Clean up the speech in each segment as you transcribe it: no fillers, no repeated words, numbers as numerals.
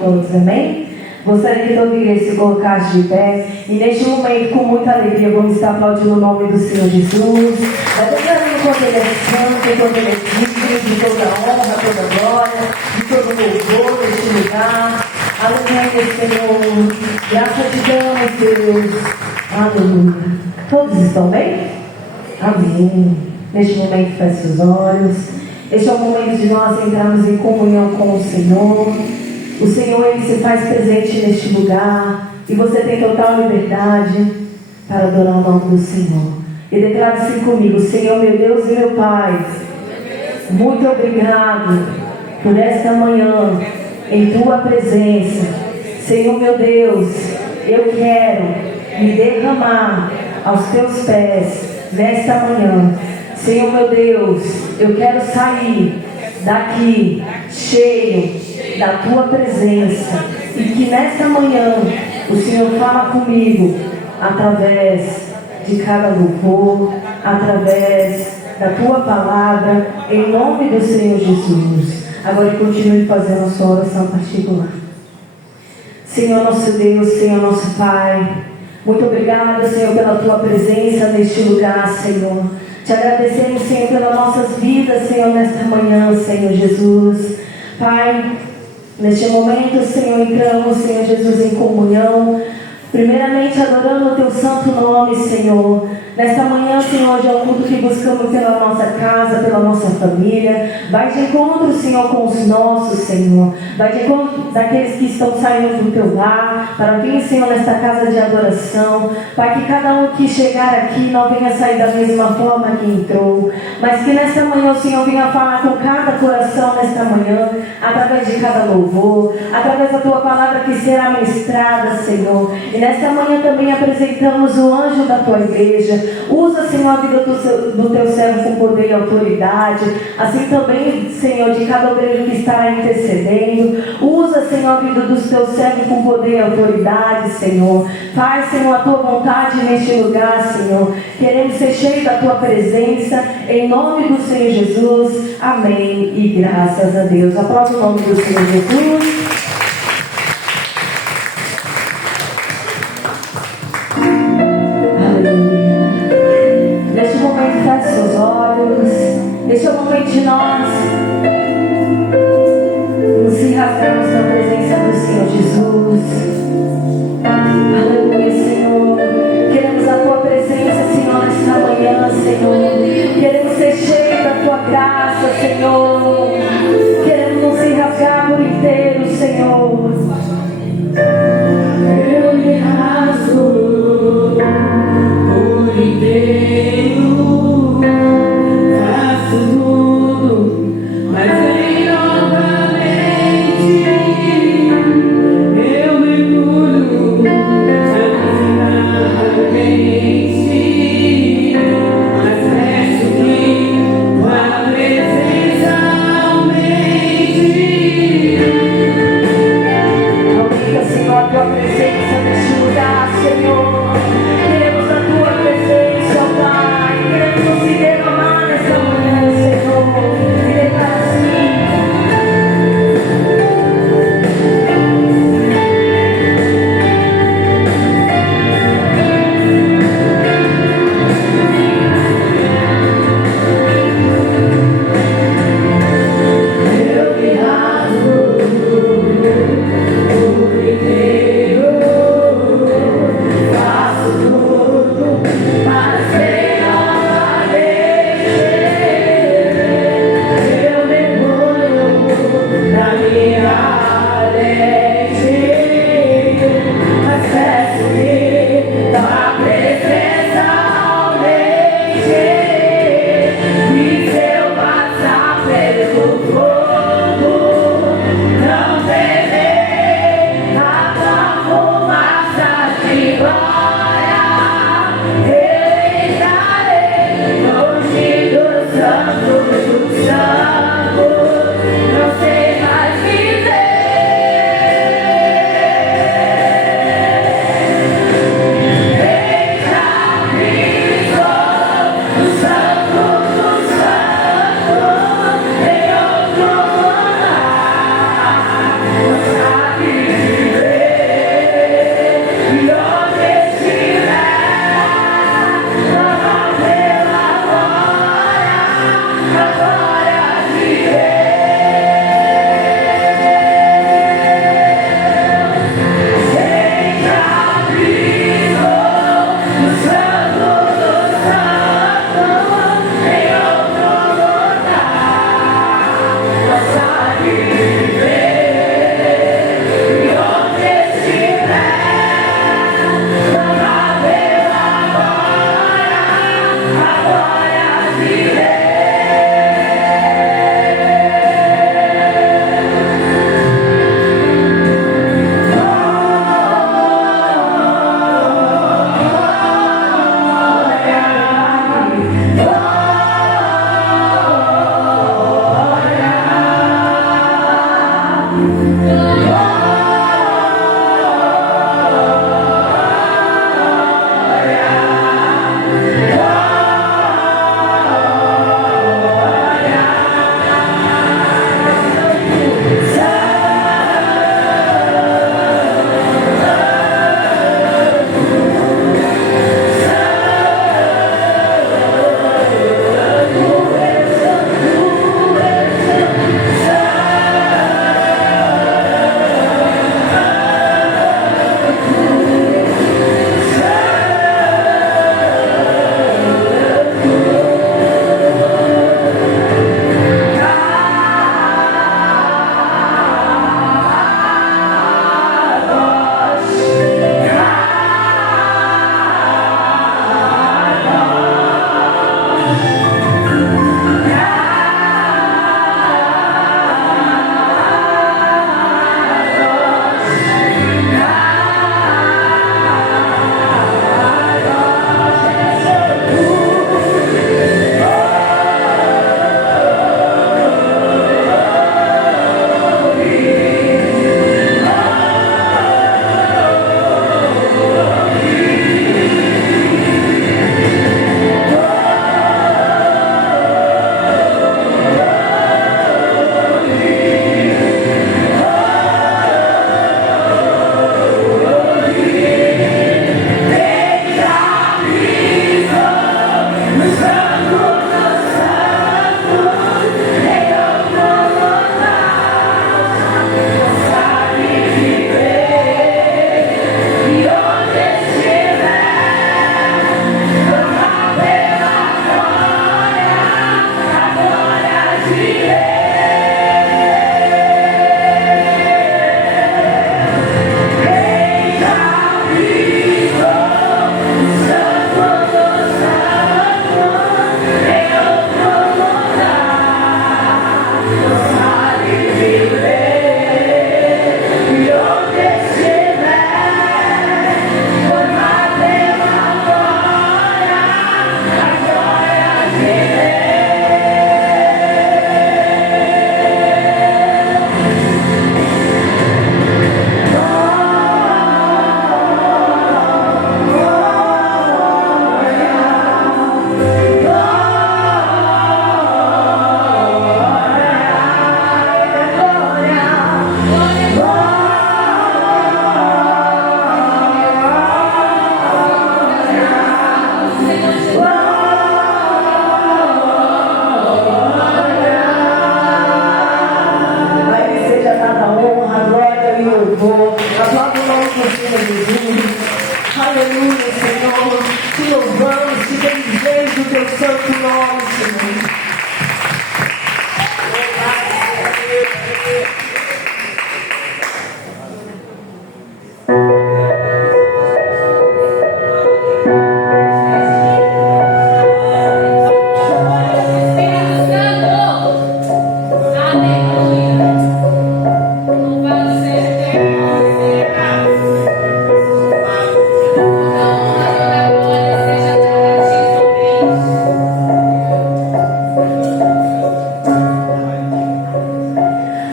Todos, amém? Gostaria que toda a igreja se colocasse de pé e neste momento, com muita alegria, vamos estar aplaudindo o nome do Senhor Jesus, declarando quanto Ele é santo, quanto Ele é digno de toda honra, toda glória, de todo louvor neste lugar. Aleluia, Senhor, graças te damos, Deus. Aleluia. Todos estão bem? Amém. Neste momento, feche os olhos. Este é o momento de nós entrarmos em comunhão com o Senhor. O Senhor, Ele se faz presente neste lugar e você tem total liberdade para adorar o nome do Senhor. E declara assim comigo: Senhor, meu Deus e meu Pai, muito obrigado por esta manhã em Tua presença. Senhor, meu Deus, eu quero me derramar aos Teus pés nesta manhã. Senhor, meu Deus, eu quero sair daqui cheio da Tua presença, e que nesta manhã o Senhor fala comigo através de cada louvor, através da Tua palavra, em nome do Senhor Jesus. Agora continue fazendo a sua oração particular. Senhor nosso Deus, Senhor nosso Pai, muito obrigado, Senhor, pela Tua presença neste lugar, Senhor. Te agradecemos, Senhor, pelas nossas vidas, Senhor, nesta manhã, Senhor Jesus. Pai, neste momento, Senhor, entramos, Senhor Jesus, em comunhão, primeiramente adorando o Teu santo nome, Senhor. Nesta manhã, Senhor, hoje é um culto que buscamos pela nossa casa, pela nossa família. Vai de encontro, Senhor, com os nossos, Senhor. Vai de encontro daqueles que estão saindo do Teu lar, para vir, Senhor, nesta casa de adoração. Pai, que cada um que chegar aqui não venha sair da mesma forma que entrou, mas que nesta manhã o Senhor venha falar com cada coração nesta manhã, através de cada louvor, através da Tua palavra que será ministrada, Senhor. E nesta manhã também apresentamos o anjo da Tua igreja. Usa, Senhor, a vida do Teu servo com poder e autoridade. Assim também, Senhor, de cada obreiro que estará intercedendo. Usa, Senhor, a vida dos Teus servos com poder e autoridade, Senhor. Faz, Senhor, a Tua vontade neste lugar, Senhor. Queremos ser cheios da Tua presença, em nome do Senhor Jesus. Amém e graças a Deus. Aplauda o nome do Senhor Jesus. Feche seus olhos. Este é o momento de nós nos enrascarmos na presença do Senhor Jesus. Aleluia, Senhor. Queremos a Tua presença, Senhor, nesta manhã, Senhor. Queremos ser cheios da Tua graça, Senhor. Queremos nos enrascar por inteiro, Senhor. Eu me rasgo por inteiro. Faço tudo Senhor. Aplauda o nome do Senhor Jesus. Aleluia, Senhor. Te louvamos, te bendizemos o teu santo nome, Senhor.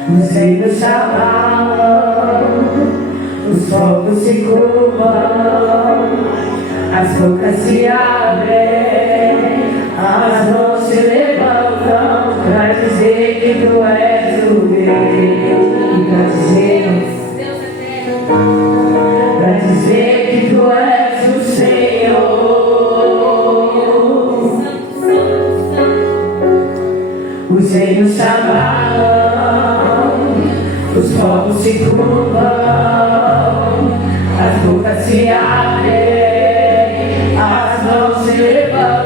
Os reinos se abalam, os fogos se curvam, as bocas se abrem, as mãos se levantam para dizer que tu és o rei, para dizer que tu és o Senhor. Os reinos se abalam, os povos se curvam, as bocas se abrem, as mãos se levantam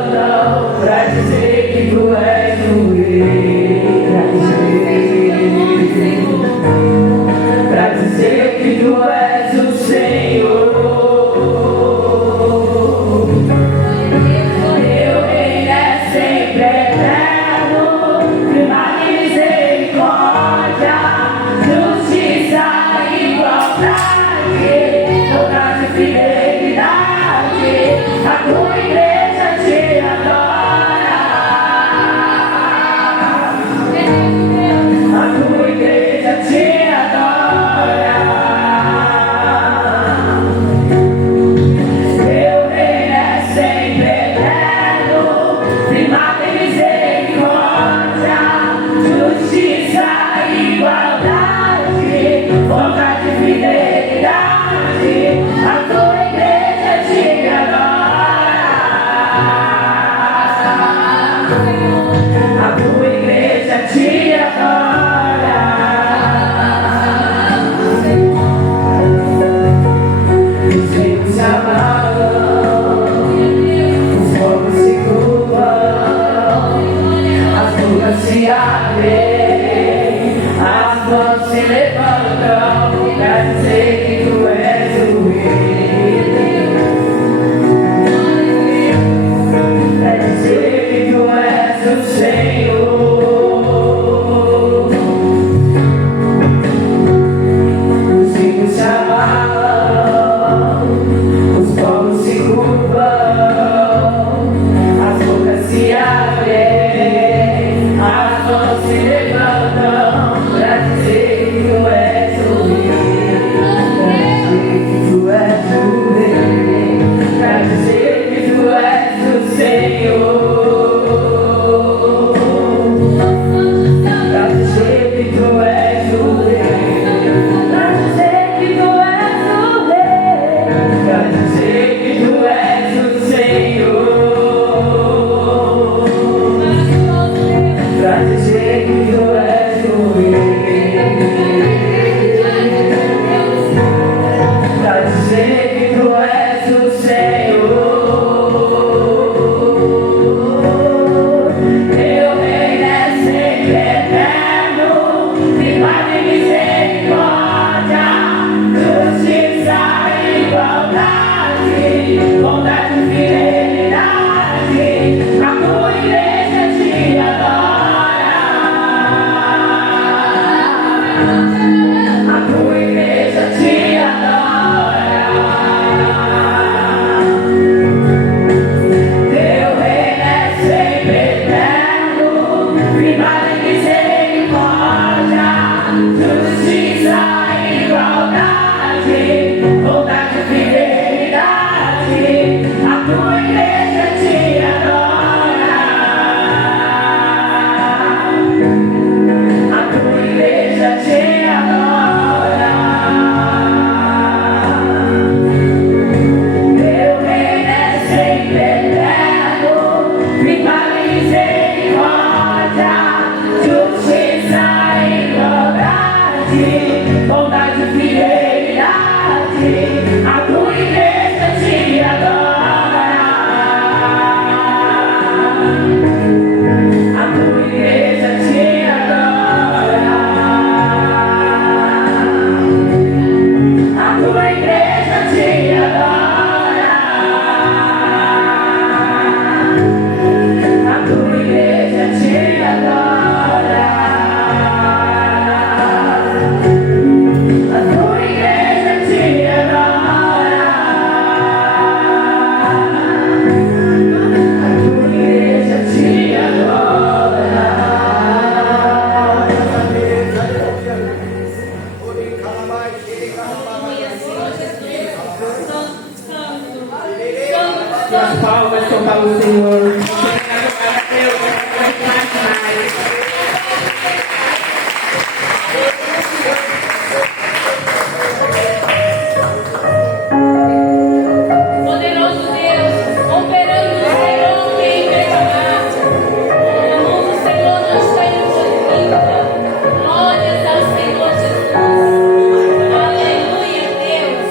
Suas palmas são para o Senhor. Obrigado a Deus. Mais. Poderoso Deus, operando no Senhor, quem reclamar. O nome do Senhor não está impossível. Glórias ao Senhor Jesus. Aleluia, Deus.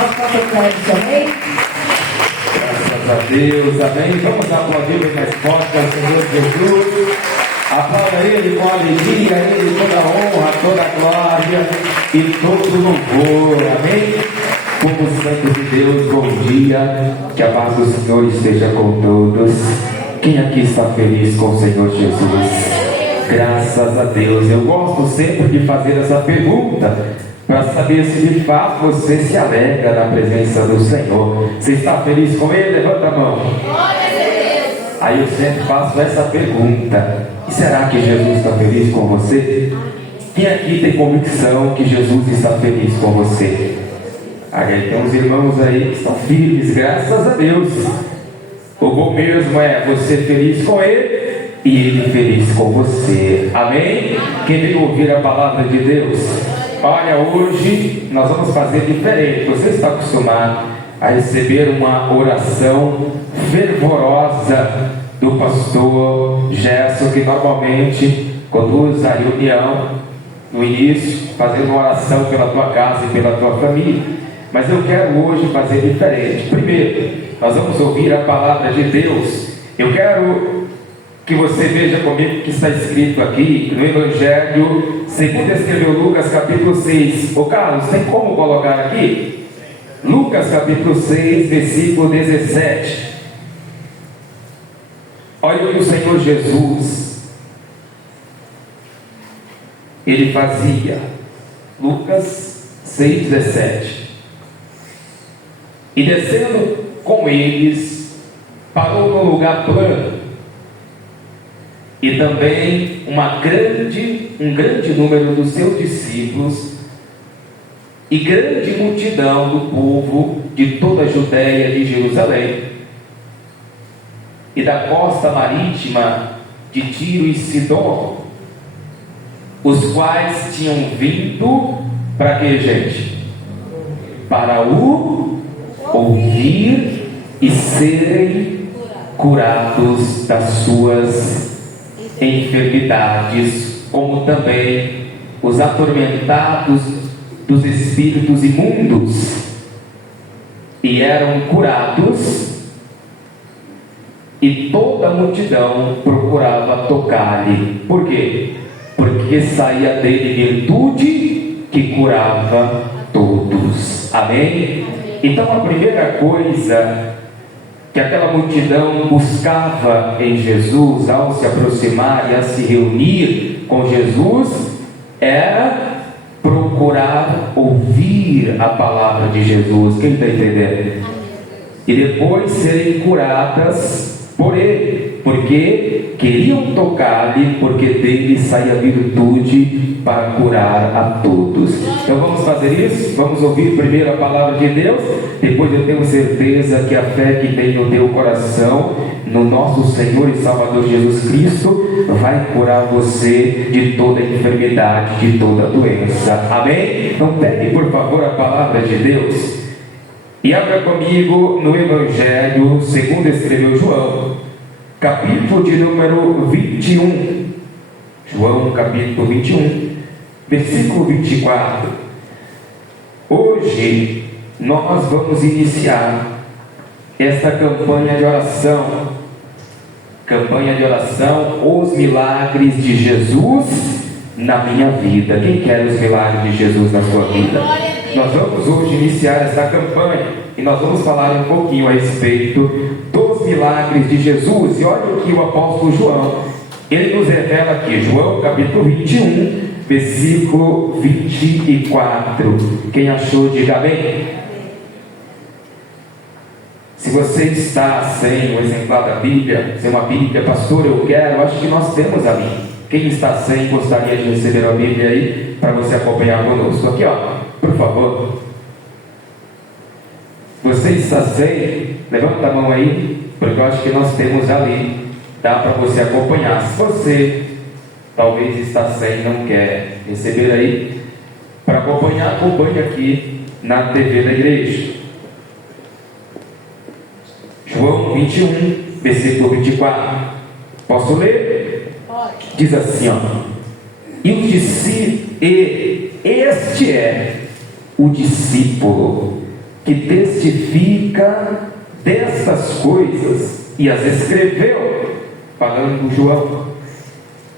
Nosso pastor Clécio, amém? Graças a Deus, amém. Vamos aplaudir mais forte ao Senhor Jesus. Aplauda Ele com alegria, Ele toda a honra, toda a glória e todo o louvor, amém? Como santo de Deus, bom dia, que a paz do Senhor esteja com todos. Quem aqui está feliz com o Senhor Jesus? Graças a Deus. Eu gosto sempre de fazer essa pergunta para saber se de fato você se alegra na presença do Senhor. Você está feliz com Ele? Levanta a mão. Aí eu sempre faço essa pergunta: e será que Jesus está feliz com você? Quem aqui tem convicção que Jesus está feliz com você? Aí tem uns irmãos aí que estão firmes, graças a Deus. O bom mesmo é você feliz com Ele e Ele feliz com você, amém? Quem veio ouvir a palavra de Deus? Olha, hoje nós vamos fazer diferente. Você está acostumado a receber uma oração fervorosa do pastor Gerson, que normalmente conduz a reunião no início, fazendo uma oração pela tua casa e pela tua família. Mas eu quero hoje fazer diferente. Primeiro, nós vamos ouvir a palavra de Deus. Eu quero que você veja comigo o que está escrito aqui no Evangelho segundo escreveu Lucas capítulo 6. Ô Carlos, tem como colocar aqui? Lucas capítulo 6, versículo 17. Olha o que o Senhor Jesus Ele fazia. Lucas 6, 17. E descendo com eles, parou num lugar plano, e também um grande número dos seus discípulos, e grande multidão do povo de toda a Judéia e Jerusalém, e da costa marítima de Tiro e Sidom, os quais tinham vindo para quê, gente? Para o ouvir e serem curados das suas enfermidades, como também os atormentados dos espíritos imundos, e eram curados, e toda a multidão procurava tocar-lhe. Por quê? Porque saía dele virtude que curava todos. Amém? Então a primeira coisa que aquela multidão buscava em Jesus ao se aproximar e a se reunir com Jesus era procurar ouvir a palavra de Jesus. Quem está entendendo? E depois serem curadas por Ele, porque queriam tocar-lhe, porque dele saía virtude para curar a todos. Então vamos fazer isso? Vamos ouvir primeiro a palavra de Deus, depois eu tenho certeza que a fé que tem no teu coração, no nosso Senhor e Salvador Jesus Cristo, vai curar você de toda enfermidade, de toda doença. Amém? Então pegue por favor a palavra de Deus e abra comigo no Evangelho segundo escreveu João, capítulo de número 21. João capítulo 21, versículo 24. Hoje nós vamos iniciar esta campanha de oração. Campanha de oração, os milagres de Jesus na minha vida. Quem quer os milagres de Jesus na sua vida? Nós vamos hoje iniciar esta campanha e nós vamos falar um pouquinho a respeito dos milagres de Jesus. E olha o que o apóstolo João, ele nos revela aqui, João capítulo 21, versículo 24. Quem achou, diga amém. Se você está sem um exemplar da Bíblia, sem uma Bíblia, pastor, eu quero, acho que nós temos ali. Quem está sem, gostaria de receber a Bíblia aí, para você acompanhar conosco. Aqui ó, por favor. Você está sem, levanta a mão aí, porque eu acho que nós temos ali. Dá para você acompanhar. Se você talvez está sem, não quer receber aí, para acompanhar, acompanhe aqui na TV da igreja. João 21, versículo 24. Posso ler? Pode. Diz assim, ó. E este é o discípulo que testifica destas coisas e as escreveu, falando João.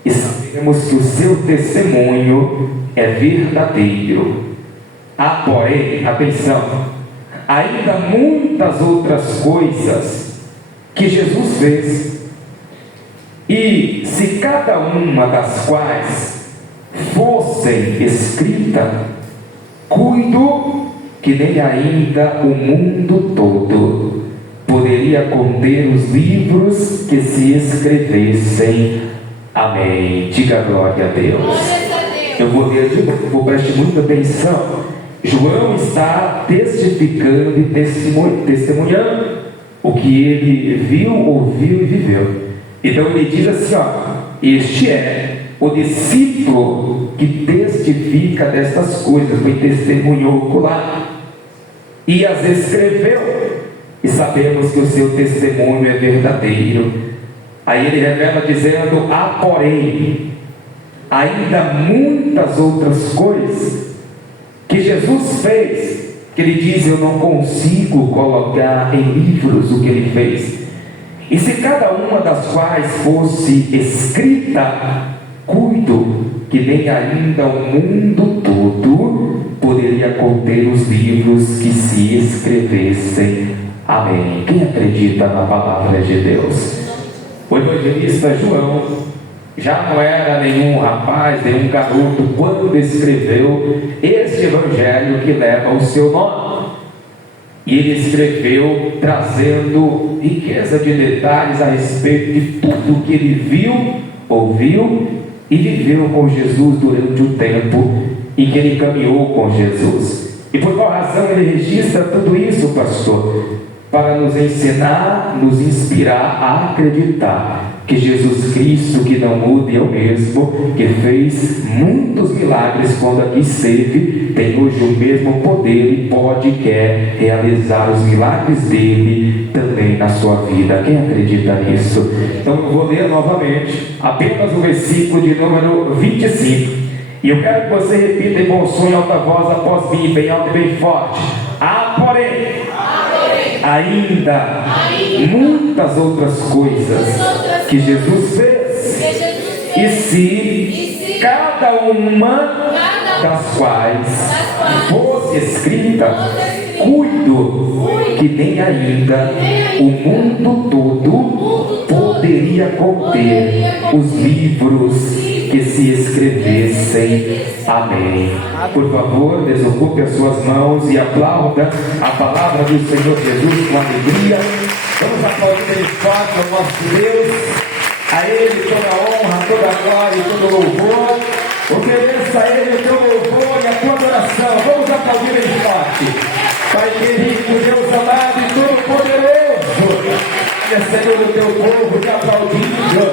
E sabemos que o seu testemunho é verdadeiro. Há, porém, atenção, ainda muitas outras coisas que Jesus fez, e se cada uma das quais fossem escrita, cuido que nem ainda o mundo todo poderia conter os livros que se escrevessem. Amém. Diga glória a Deus. Eu vou ler de novo, preste muita atenção. João está testificando e testemunhando o que ele viu, ouviu e viveu. Então ele diz assim, este é o discípulo que testifica dessas coisas, foi testemunhou lá e as escreveu, e sabemos que o seu testemunho é verdadeiro. Aí ele revela dizendo, há porém ainda muitas outras coisas que Jesus fez, que ele diz, eu não consigo colocar em livros o que ele fez, e se cada uma das quais fosse escrita, cuido que nem ainda o mundo todo poderia conter os livros que se escrevessem. Amém. Quem acredita na palavra de Deus? O evangelista João já não era nenhum rapaz, nenhum garoto quando escreveu este evangelho que leva o seu nome. E ele escreveu trazendo riqueza de detalhes a respeito de tudo que ele viu, ouviu e viveu com Jesus durante o tempo em que ele caminhou com Jesus. E por qual razão ele registra tudo isso, pastor? Para nos ensinar, nos inspirar a acreditar que Jesus Cristo, que não muda, é o mesmo, que fez muitos milagres quando aqui esteve, tem hoje o mesmo poder e pode e quer realizar os milagres dele também na sua vida. Quem acredita nisso? Então eu vou ler novamente apenas o versículo de número 25, e eu quero que você repita em bom som, em alta voz após mim, bem alto e bem forte. Há porém ainda muitas outras coisas que Jesus fez, e se cada uma das quais fosse escrita, cuido que nem ainda o mundo todo poderia conter os livros que se escrevessem. Amém. Por favor, desocupe as suas mãos e aplauda a palavra do Senhor Jesus com alegria. Vamos aplaudir bem forte ao nosso Deus. A Ele toda a honra, toda a glória e todo o louvor. Ofereça a Ele o teu louvor e a tua adoração. Vamos aplaudir bem forte. Pai querido, Deus amado e todo-poderoso, olha, Senhor, o teu povo te aplaudindo.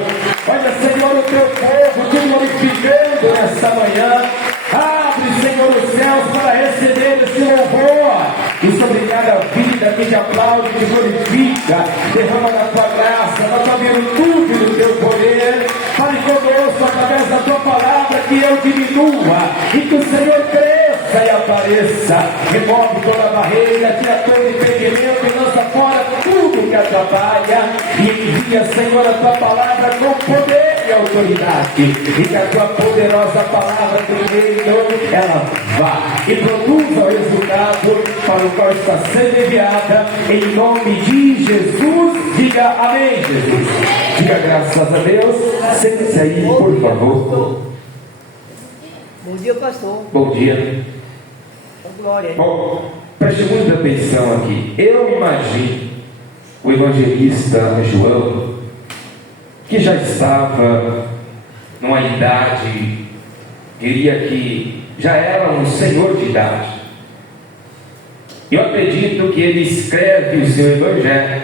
Olha, Senhor, o teu povo te glorificando nesta manhã. Abre, Senhor, os céus para receber esse louvor. E sobre cada vida que te aplaude, te glorifica, derrama da tua graça, da tua virtude, do teu poder. Fale conosco através da tua palavra, que eu diminua e que o Senhor cresça e apareça. Remove toda barreira, tira todo impedimento e lança fora tudo que atrapalha. E envia, Senhor, a tua palavra com poder e autoridade. E que a tua poderosa palavra, primeiro, ela vá e produza o resultado para o qual está sendo enviada. Em nome de Jesus, diga amém, Jesus. Diga graças a Deus. Sente-se aí, por favor. Bom dia, pastor. Bom dia. Glória. Bom, preste muita atenção aqui. Eu imagino o evangelista João, que já estava numa idade, diria que já era um senhor de idade. Eu acredito que ele escreve o seu evangelho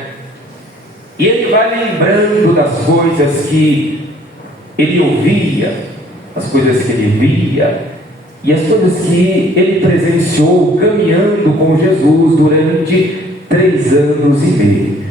e ele vai lembrando das coisas que ele ouvia, as coisas que ele via e as coisas que ele presenciou caminhando com Jesus durante 3 anos e meio.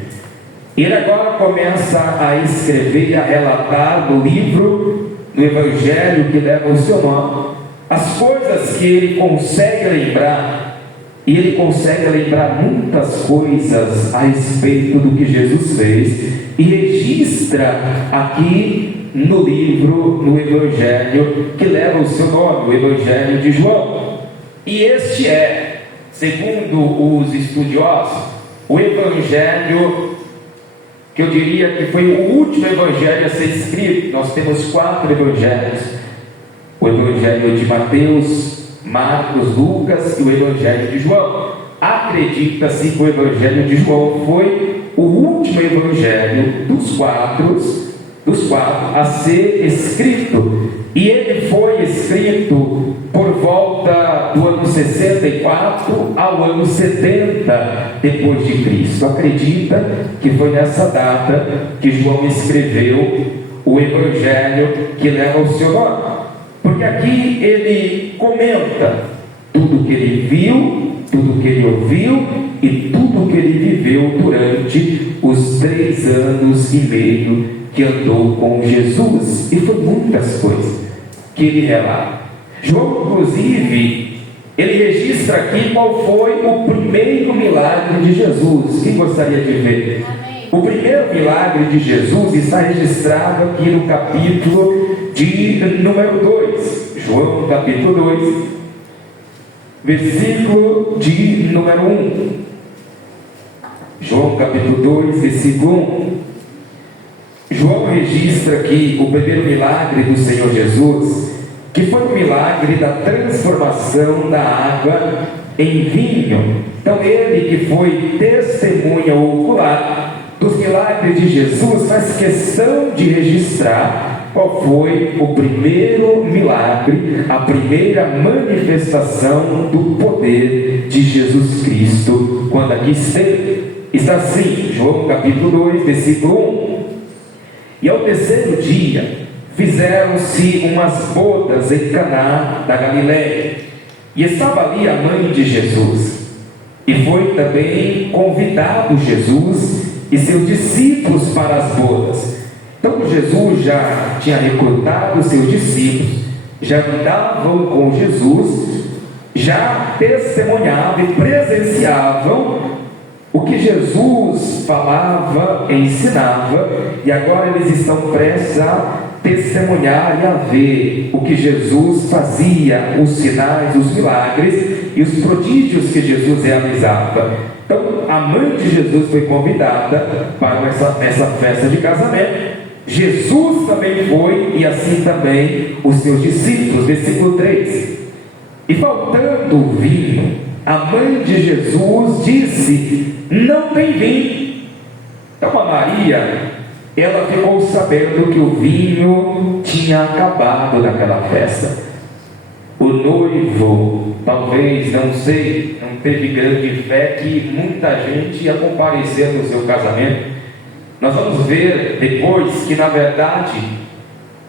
Ele agora começa a escrever e a relatar no livro, no evangelho que leva o seu nome, as coisas que ele consegue lembrar e ele consegue lembrar muitas coisas a respeito do que Jesus fez e registra aqui no livro, no Evangelho que leva o seu nome, o Evangelho de João. E este é, segundo os estudiosos, o Evangelho que eu diria que foi o último Evangelho a ser escrito. Nós temos 4 Evangelhos: o Evangelho de Mateus, Marcos, Lucas e o Evangelho de João. Acredita-se que o Evangelho de João foi o último Evangelho dos quatro a ser escrito, e ele foi escrito por volta do ano 64 ao ano 70 depois de Cristo. Acredita que foi nessa data que João escreveu o Evangelho que leva o seu nome, porque aqui ele comenta tudo que ele viu, tudo que ele ouviu e tudo que ele viveu durante os 3 anos e meio que andou com Jesus. E foi muitas coisas que ele relata. João, inclusive, ele registra aqui qual foi o primeiro milagre de Jesus. Quem gostaria de ver? Amém. O primeiro milagre de Jesus está registrado aqui no capítulo de número 2. João capítulo 2, versículo de número 1. João capítulo 2, versículo 1. João registra aqui o primeiro milagre do Senhor Jesus, que foi o milagre da transformação da água em vinho. Então ele, que foi testemunha ocular dos milagres de Jesus, faz questão de registrar qual foi o primeiro milagre, a primeira manifestação do poder de Jesus Cristo quando aqui esteve. Está assim, João capítulo 2, versículo 1. E ao terceiro dia fizeram-se umas bodas em Caná da Galileia, e estava ali a mãe de Jesus, e foi também convidado Jesus e seus discípulos para as bodas. Então Jesus já tinha recrutado seus discípulos, já andavam com Jesus, já testemunhavam e presenciavam o que Jesus falava e ensinava, e agora eles estão prestes a testemunhar e a ver o que Jesus fazia, os sinais, os milagres e os prodígios que Jesus realizava. Então a mãe de Jesus foi convidada para essa festa de casamento. Jesus também foi, e assim também os seus discípulos. Versículo 3. E faltando vinho, a mãe de Jesus disse: não tem vinho. Então a Maria, ela ficou sabendo que o vinho tinha acabado naquela festa. O noivo, talvez, não sei, não teve grande fé que muita gente ia comparecer no seu casamento. Nós vamos ver depois que, na verdade,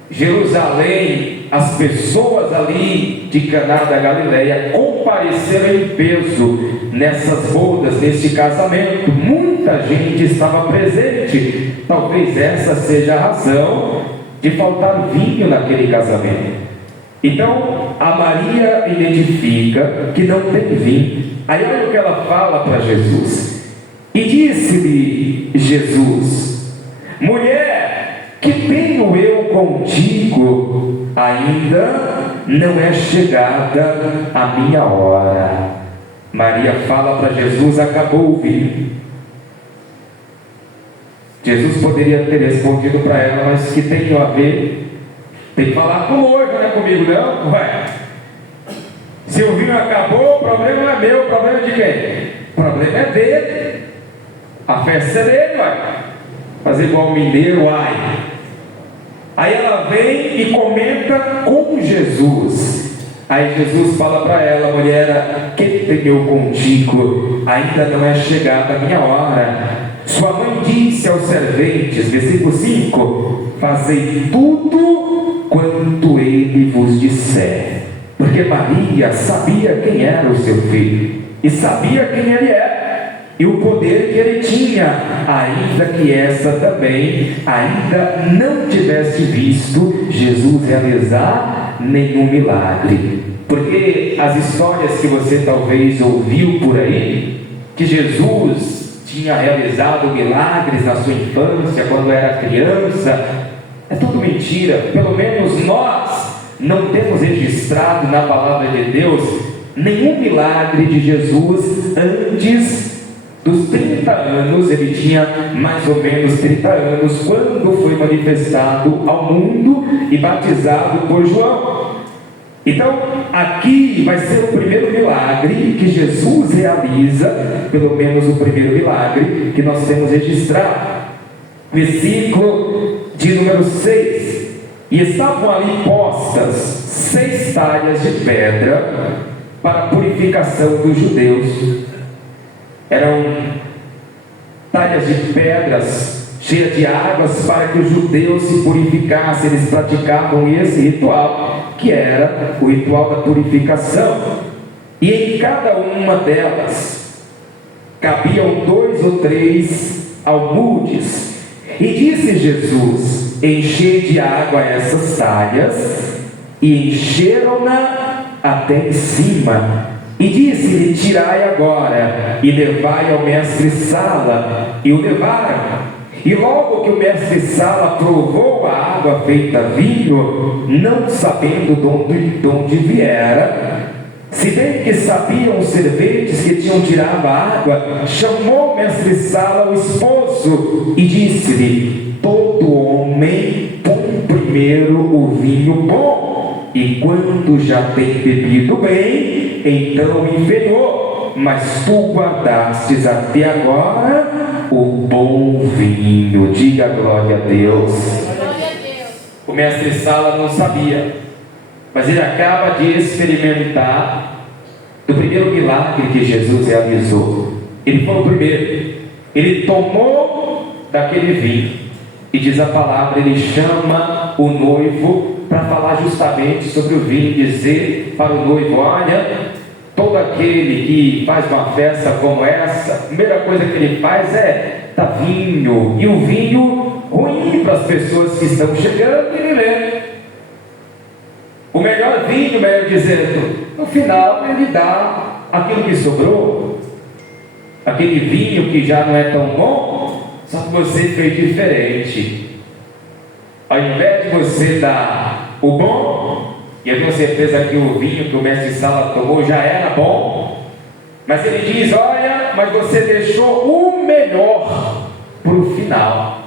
Jerusalém, as pessoas ali de Caná da Galileia compareceram em peso nessas bodas, neste casamento. Muita gente estava presente. Talvez essa seja a razão de faltar vinho naquele casamento. Então a Maria identifica que não tem vinho. Aí olha o que ela fala para Jesus. E disse-lhe Jesus: mulher, que tenho eu contigo? Ainda não é chegada a minha hora. Maria fala para Jesus: acabou o vinho. Jesus poderia ter respondido para ela: mas que tem a ver? Tem que falar com o noivo, não é comigo não? Ué, se o vinho acabou, o problema não é meu, o problema é de quem? O problema é dele. A festa é dele, ué. Fazer igual o mineiro, uai. Aí ela vem e comenta com Jesus. Aí Jesus fala para ela: mulher, quem tem eu contigo? Ainda não é chegada a minha hora. Sua mãe disse aos serventes, versículo 5: fazei tudo quanto ele vos disser. Porque Maria sabia quem era o seu filho, e sabia quem ele era, e o poder que ele tinha, ainda que essa também ainda não tivesse visto Jesus realizar nenhum milagre. Porque as histórias que você talvez ouviu por aí, que Jesus tinha realizado milagres na sua infância, quando era criança, é tudo mentira. Pelo menos nós não temos registrado na palavra de Deus nenhum milagre de Jesus antes dos 30 anos. Ele tinha mais ou menos 30 anos quando foi manifestado ao mundo e batizado por João. Então, aqui vai ser o primeiro milagre que Jesus realiza, pelo menos o primeiro milagre que nós temos registrado. Versículo de número 6. E estavam ali postas 6 talhas de pedra para a purificação dos judeus. Eram talhas de pedras cheias de águas para que os judeus se purificassem. Eles praticavam esse ritual, que era o ritual da purificação. E em cada uma delas cabiam 2 ou 3 almudes. E disse Jesus: enchei de água essas talhas, e encheram-na até em cima. E disse-lhe: tirai agora e levai ao mestre-sala. E o levaram. E logo que o mestre-sala provou a água feita vinho, não sabendo de onde viera, se bem que sabiam os serventes que tinham tirado a água, chamou o mestre-sala o esposo e disse-lhe: todo homem põe primeiro o vinho bom, e quando já tem bebido bem, então o inferior, mas tu guardastes até agora o bom vinho. Diga glória a Deus. Glória a Deus. O mestre-sala não sabia, mas ele acaba de experimentar do primeiro milagre que Jesus realizou. Ele foi o primeiro. Ele tomou daquele vinho, e diz a palavra, ele chama o noivo para falar justamente sobre o vinho, dizer para o noivo: olha, todo aquele que faz uma festa como essa, a primeira coisa que ele faz é dar vinho, e o vinho ruim para as pessoas que estão chegando e vivendo. O melhor vinho, melhor dizendo, no final ele dá aquilo que sobrou, aquele vinho que já não é tão bom, só que você fez diferente. Ao invés de você dar o bom, e eu tenho certeza que o vinho que o mestre-sala tomou já era bom, mas ele diz: olha, mas você deixou o melhor para o final.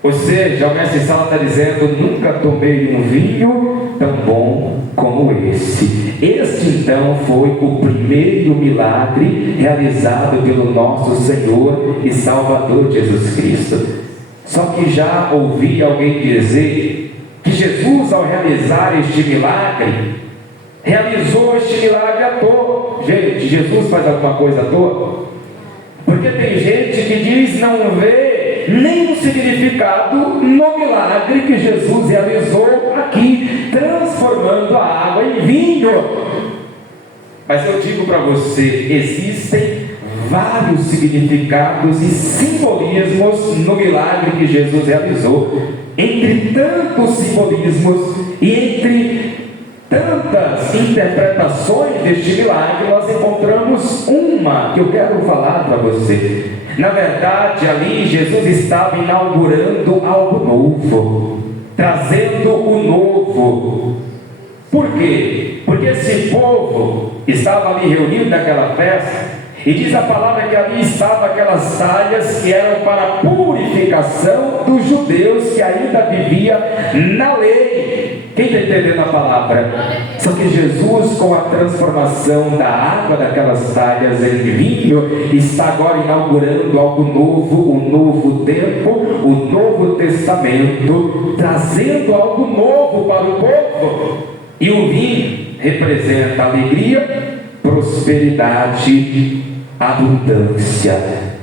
Ou seja, o mestre-sala está dizendo: nunca tomei um vinho tão bom como esse. Este então foi o primeiro milagre realizado pelo nosso Senhor e Salvador Jesus Cristo. Só que já ouvi alguém dizer que Jesus, ao realizar este milagre, realizou este milagre à toa. Gente, Jesus faz alguma coisa à toa? Porque tem gente que diz não vê nenhum significado no milagre que Jesus realizou aqui, transformando a água em vinho. Mas eu digo para você, existem vários significados e simbolismos no milagre que Jesus realizou. Entre tantos simbolismos e entre tantas interpretações deste milagre, nós encontramos uma que eu quero falar para você. Na verdade, ali Jesus estava inaugurando algo novo, trazendo o novo. Por quê? Porque esse povo estava ali reunido naquela festa, e diz a palavra que ali estavam aquelas talhas que eram para a purificação dos judeus que ainda viviam na lei. Quem está entendendo a palavra? Só que Jesus, com a transformação da água daquelas talhas em vinho, está agora inaugurando algo novo, um novo tempo, o Novo Testamento, trazendo algo novo para o povo. E o vinho representa alegria, prosperidade, abundância.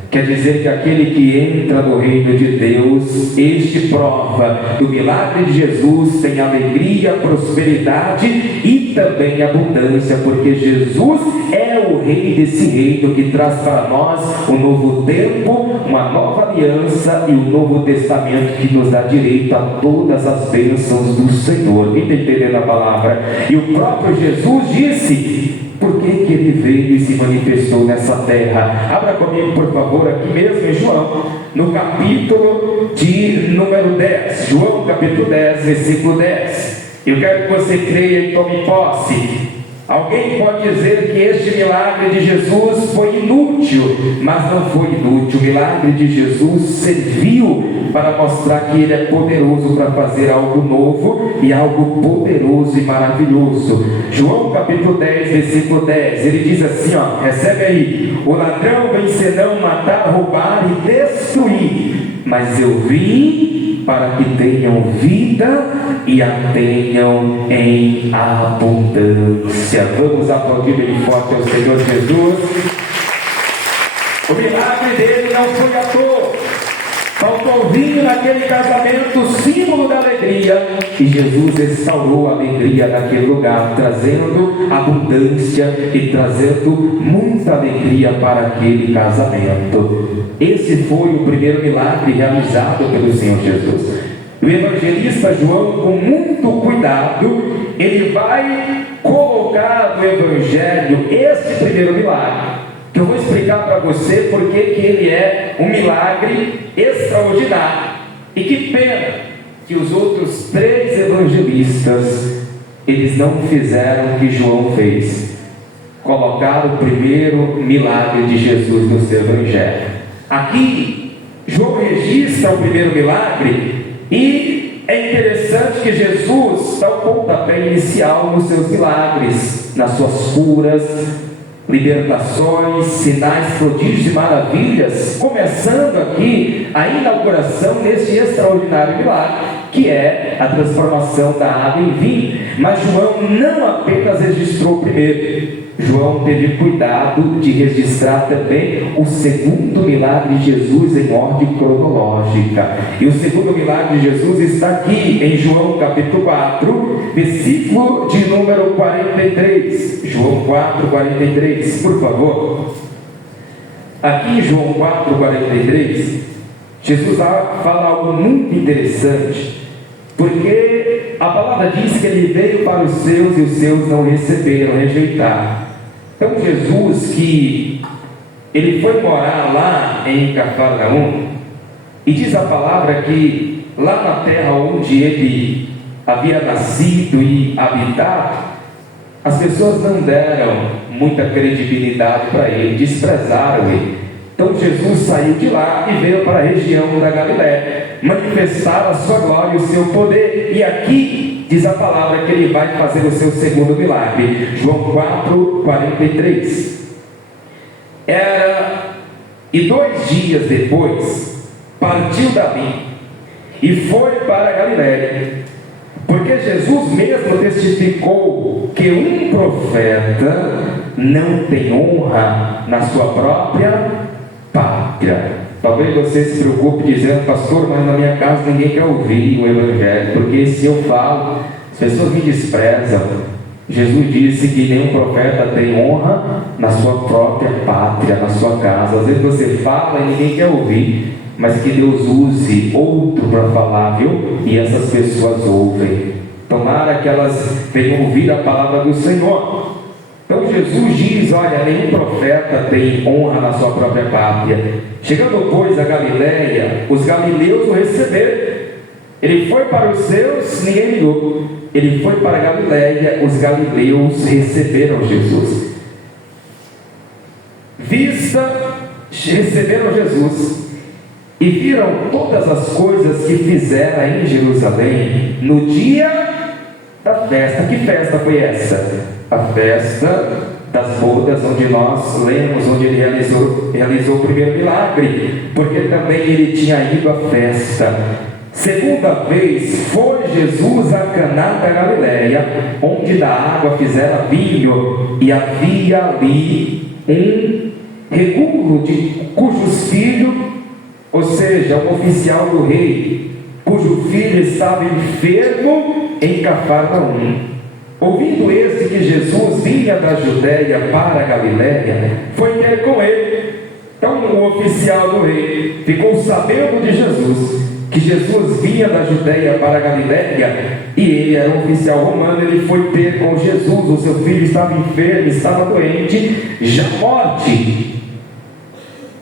Quer dizer que aquele que entra no reino de Deus, este prova do milagre de Jesus, tem alegria, prosperidade e também abundância, porque Jesus é o Rei desse reino que traz para nós um novo tempo, uma nova aliança e um novo testamento que nos dá direito a todas as bênçãos do Senhor. Quem está entendendo a palavra? E o próprio Jesus disse: por que ele veio e se manifestou nessa terra? Abra comigo, por favor, aqui mesmo em João, no capítulo de número 10. João, capítulo 10, versículo 10. Eu quero que você creia e tome posse. Alguém pode dizer que este milagre de Jesus foi inútil, mas não foi inútil. O milagre de Jesus serviu para mostrar que Ele é poderoso para fazer algo novo e algo poderoso e maravilhoso. João capítulo 10, versículo 10, ele diz assim, ó, recebe aí: o ladrão vem senão matar, roubar e destruir, mas eu vim para que tenham vida e a tenham em abundância. Vamos aplaudir bem forte ao Senhor Jesus. O milagre dele não foi à toa. Faltou vinho naquele casamento, símbolo da alegria, e Jesus restaurou a alegria naquele lugar, trazendo abundância e trazendo muita alegria para aquele casamento. Esse foi o primeiro milagre realizado pelo Senhor Jesus. O evangelista João, com muito cuidado, ele vai colocar no evangelho esse primeiro milagre, que eu vou explicar para você porque que ele é um milagre extraordinário. E que pena que os outros 3 evangelistas, eles não fizeram o que João fez, colocar o primeiro milagre de Jesus no seu evangelho. Aqui João registra o primeiro milagre, e é interessante que Jesus dá o pontapé inicial nos seus milagres, nas suas curas, libertações, sinais, prodígios e maravilhas, começando aqui a inauguração desse extraordinário milagre, que é a transformação da água em vinho. Mas João não apenas registrou o primeiro, João teve cuidado de registrar também o segundo milagre de Jesus em ordem cronológica. E o segundo milagre de Jesus está aqui em João capítulo 4, versículo de número 43. João 4, 43, por favor. Aqui em João 4, 43, Jesus fala algo muito interessante, porque a palavra diz que ele veio para os seus e os seus não receberam, rejeitaram. Então Jesus, que ele foi morar lá em Cafarnaum, e diz a palavra que lá na terra onde ele havia nascido e habitado, as pessoas não deram muita credibilidade para ele, desprezaram ele. Então Jesus saiu de lá e veio para a região da Galiléia, manifestar a sua glória e o seu poder. E aqui diz a palavra que ele vai fazer o seu segundo milagre. João 4, 43. E 2 dias depois partiu dali e foi para a Galiléia, porque Jesus mesmo testificou que um profeta não tem honra na sua própria pátria. Talvez você se preocupe dizendo: pastor, mas na minha casa ninguém quer ouvir o evangelho, porque se eu falo, as pessoas me desprezam. Jesus disse que nenhum profeta tem honra na sua própria pátria, na sua casa. Às vezes você fala e ninguém quer ouvir, mas que Deus use outro para falar, viu? E essas pessoas ouvem. Tomara que elas venham ouvir a palavra do Senhor. Então Jesus diz: olha, nenhum profeta tem honra na sua própria pátria. Chegando, pois, a Galiléia, os galileus o receberam. Ele foi para os seus, ninguém ligou. Ele foi para a Galiléia, os galileus receberam Jesus. Receberam Jesus e viram todas as coisas que fizera em Jerusalém no dia da festa. Que festa foi essa? A festa das bodas, onde nós lemos, onde ele realizou o primeiro milagre, porque também ele tinha ido à festa. Segunda vez foi Jesus a Caná da Galiléia, onde da água fizera vinho, e havia ali um regulo cujos filhos, ou seja, um oficial do rei, cujo filho estava enfermo em Cafarnaum. ouvindo este que Jesus vinha da Judéia para a Galiléia, foi ter com ele. Então o oficial do rei ficou sabendo de Jesus, que Jesus vinha da Judéia para a Galiléia, e ele era um oficial romano. Ele foi ter com Jesus. O seu filho estava enfermo, estava doente, já morte,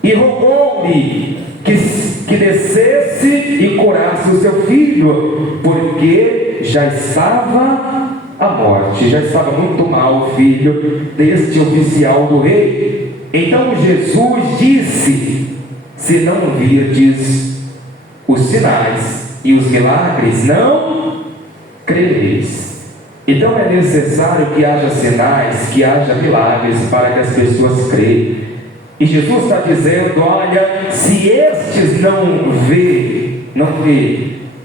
e rogou-lhe que descesse e curasse o seu filho, porque já estava à morte, já estava muito mal o filho deste oficial do rei. Então Jesus disse: se não virdes os sinais e os milagres, não crereis. Então é necessário que haja sinais, que haja milagres, para que as pessoas creiam. E Jesus está dizendo: olha, se estes não vê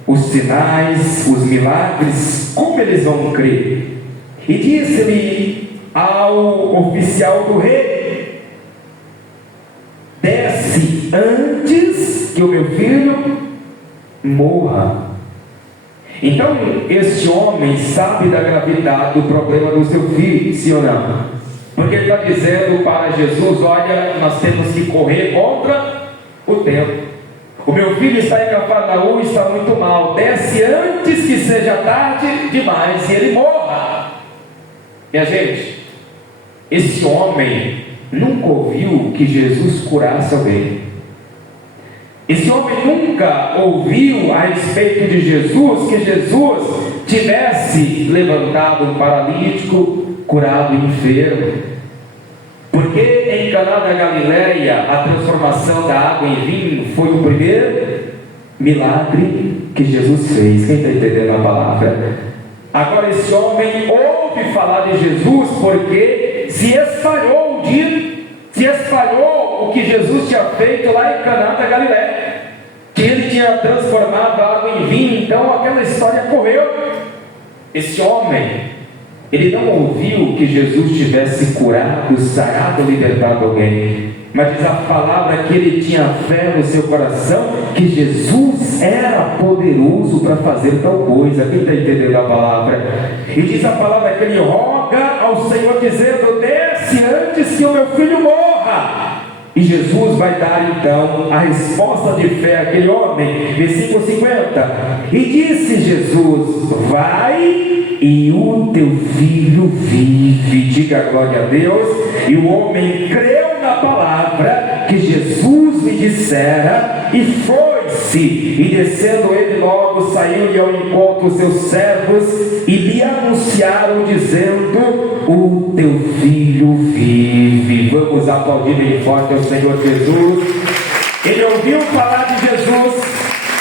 os sinais, os milagres, como eles vão crer? E disse-lhe ao oficial do rei: desce antes que o meu filho morra. Então este homem sabe da gravidade do problema do seu filho, sim ou não? Porque ele está dizendo para Jesus: olha, nós temos que correr contra o tempo. O meu filho está em Cafarnaum, está muito mal. Desce antes que seja tarde demais e ele morra. Minha gente, esse homem nunca ouviu que Jesus curasse alguém. Esse homem nunca ouviu a respeito de Jesus, que Jesus tivesse levantado um paralítico, curado um enfermo. Porque em Caná da Galiléia a transformação da água em vinho foi o primeiro milagre que Jesus fez. Quem está entendendo a palavra? Agora esse homem ouve falar de Jesus porque se espalhou o dito, se espalhou o que Jesus tinha feito lá em Caná da Galiléia, que ele tinha transformado a água em vinho. Então aquela história correu. Esse homem, ele não ouviu que Jesus tivesse curado, sarado, libertado alguém, mas diz a palavra que ele tinha fé no seu coração, que Jesus era poderoso para fazer tal coisa. Quem está entendendo a palavra? E diz a palavra que ele roga ao Senhor dizendo: desce antes que o meu filho morra. E Jesus vai dar então a resposta de fé àquele homem. Versículo 50. E disse Jesus: vai, e o teu filho vive. Diga glória a Deus. E o homem creu na palavra que Jesus lhe dissera, e foi-se. E descendo ele logo, saiu-lhe ao encontro os seus servos, e lhe anunciaram dizendo: o teu filho vive. Vamos aplaudir bem forte ao Senhor Jesus. Ele ouviu falar de Jesus,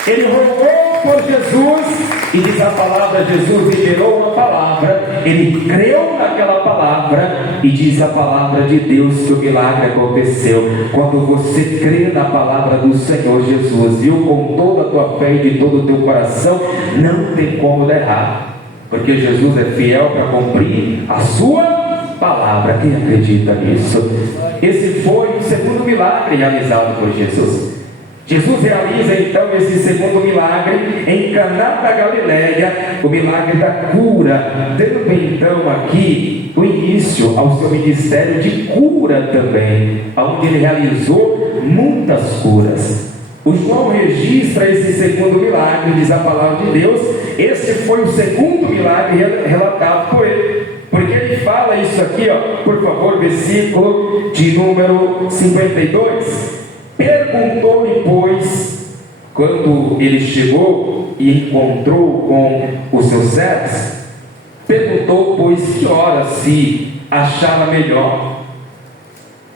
ele rogou por Jesus, e diz a palavra: Jesus liberou uma palavra, ele creu naquela palavra, e diz a palavra de Deus que o milagre aconteceu. Quando você crê na palavra do Senhor Jesus, viu, com toda a tua fé e de todo o teu coração, não tem como dar errado, porque Jesus é fiel para cumprir a sua palavra. Quem acredita nisso? Esse foi o segundo milagre realizado por Jesus. Jesus realiza então esse segundo milagre em Caná da Galiléia, o milagre da cura, dando então aqui o início ao seu ministério de cura também, onde ele realizou muitas curas. O João registra esse segundo milagre, diz a palavra de Deus. Esse foi o segundo milagre relatado por ele, porque ele fala isso aqui, ó, por favor, versículo de número 52. Perguntou-lhe, pois, quando ele chegou e encontrou com os seus servos, perguntou, pois, que hora se achava melhor.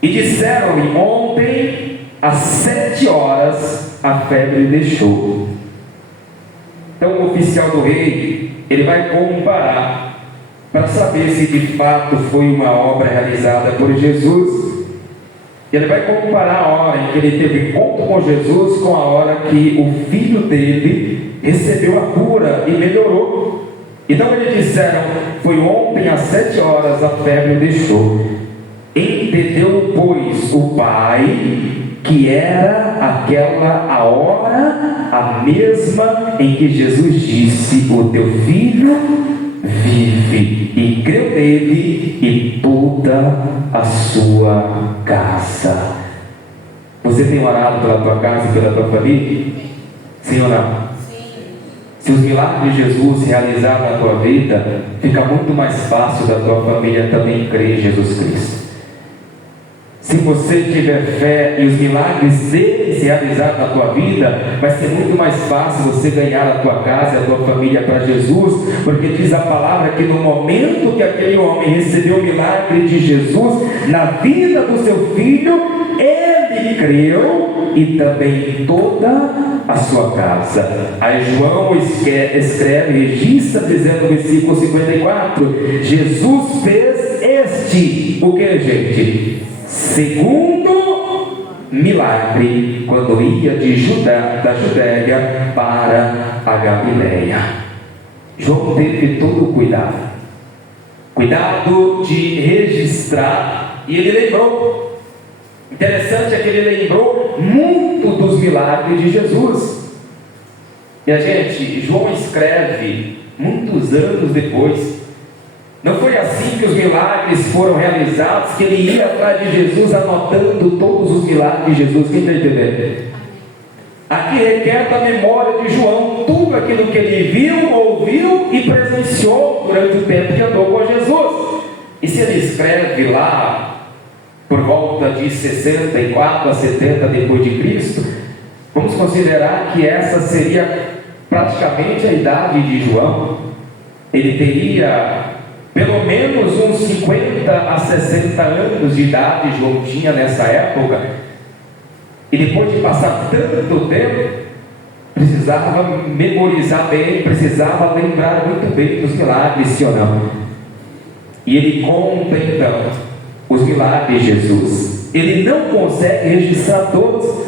E disseram-lhe: ontem, às 7 horas, a febre deixou. Então o oficial do rei, ele vai comparar, para saber se de fato foi uma obra realizada por Jesus. Ele vai comparar a hora em que ele teve encontro com Jesus com a hora que o filho dele recebeu a cura e melhorou. Então eles disseram: foi ontem às 7 horas a febre deixou. Entendeu, pois, o pai que era aquela a hora, a mesma em que Jesus disse: o teu filho vive. E creu nele e toda a sua casa. Você tem orado pela tua casa e pela tua família? Sim ou não? Se os milagres de Jesus realizaram na tua vida, fica muito mais fácil da tua família também crer em Jesus Cristo. Se você tiver fé e os milagres dele se realizarem na tua vida, vai ser muito mais fácil você ganhar a tua casa e a tua família para Jesus, porque diz a palavra que no momento que aquele homem recebeu o milagre de Jesus na vida do seu filho, ele creu e também toda a sua casa. Aí João escreve, registra, dizendo no versículo 54, Jesus fez o que, gente? Segundo milagre, quando ia da Judéia para a Galileia. João teve todo o cuidado de registrar, e ele lembrou. Interessante é que ele lembrou muito dos milagres de Jesus. E a gente, João escreve muitos anos depois. Não foi assim que os milagres foram realizados, que ele ia atrás de Jesus anotando todos os milagres de Jesus. Quem está entendendo? Aqui requer da memória de João tudo aquilo que ele viu, ouviu e presenciou durante o tempo que andou com Jesus. E se ele escreve lá por volta de 64 a 70 depois de Cristo, vamos considerar que essa seria praticamente a idade de João. Ele teria pelo menos uns 50 a 60 anos de idade, João tinha nessa época. E depois de passar tanto tempo, precisava memorizar bem, precisava lembrar muito bem dos milagres, sim ou não? E ele conta então os milagres de Jesus. Ele não consegue registrar todos.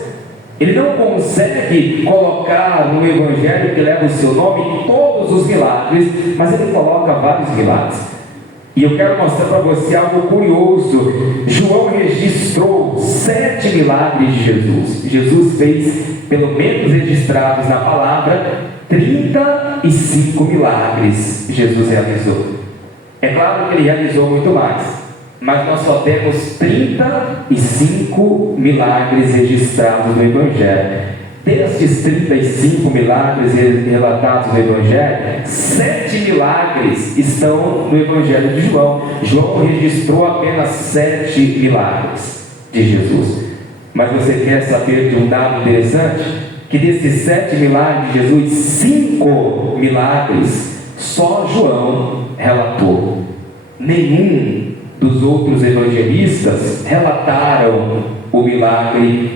Ele não consegue colocar no evangelho que leva o seu nome todos os milagres, mas ele coloca vários milagres. E eu quero mostrar para você algo curioso. João registrou 7 milagres de Jesus. Jesus fez, pelo menos registrados na palavra, 35 milagres Jesus realizou. É claro que ele realizou muito mais, mas nós só temos 35 milagres registrados no Evangelho. Destes 35 milagres relatados no Evangelho, 7 milagres estão no Evangelho de João. João registrou apenas 7 milagres de Jesus. Mas você quer saber de um dado interessante? Que desses 7 milagres de Jesus, 5 milagres só João relatou. Nenhum dos outros evangelistas relataram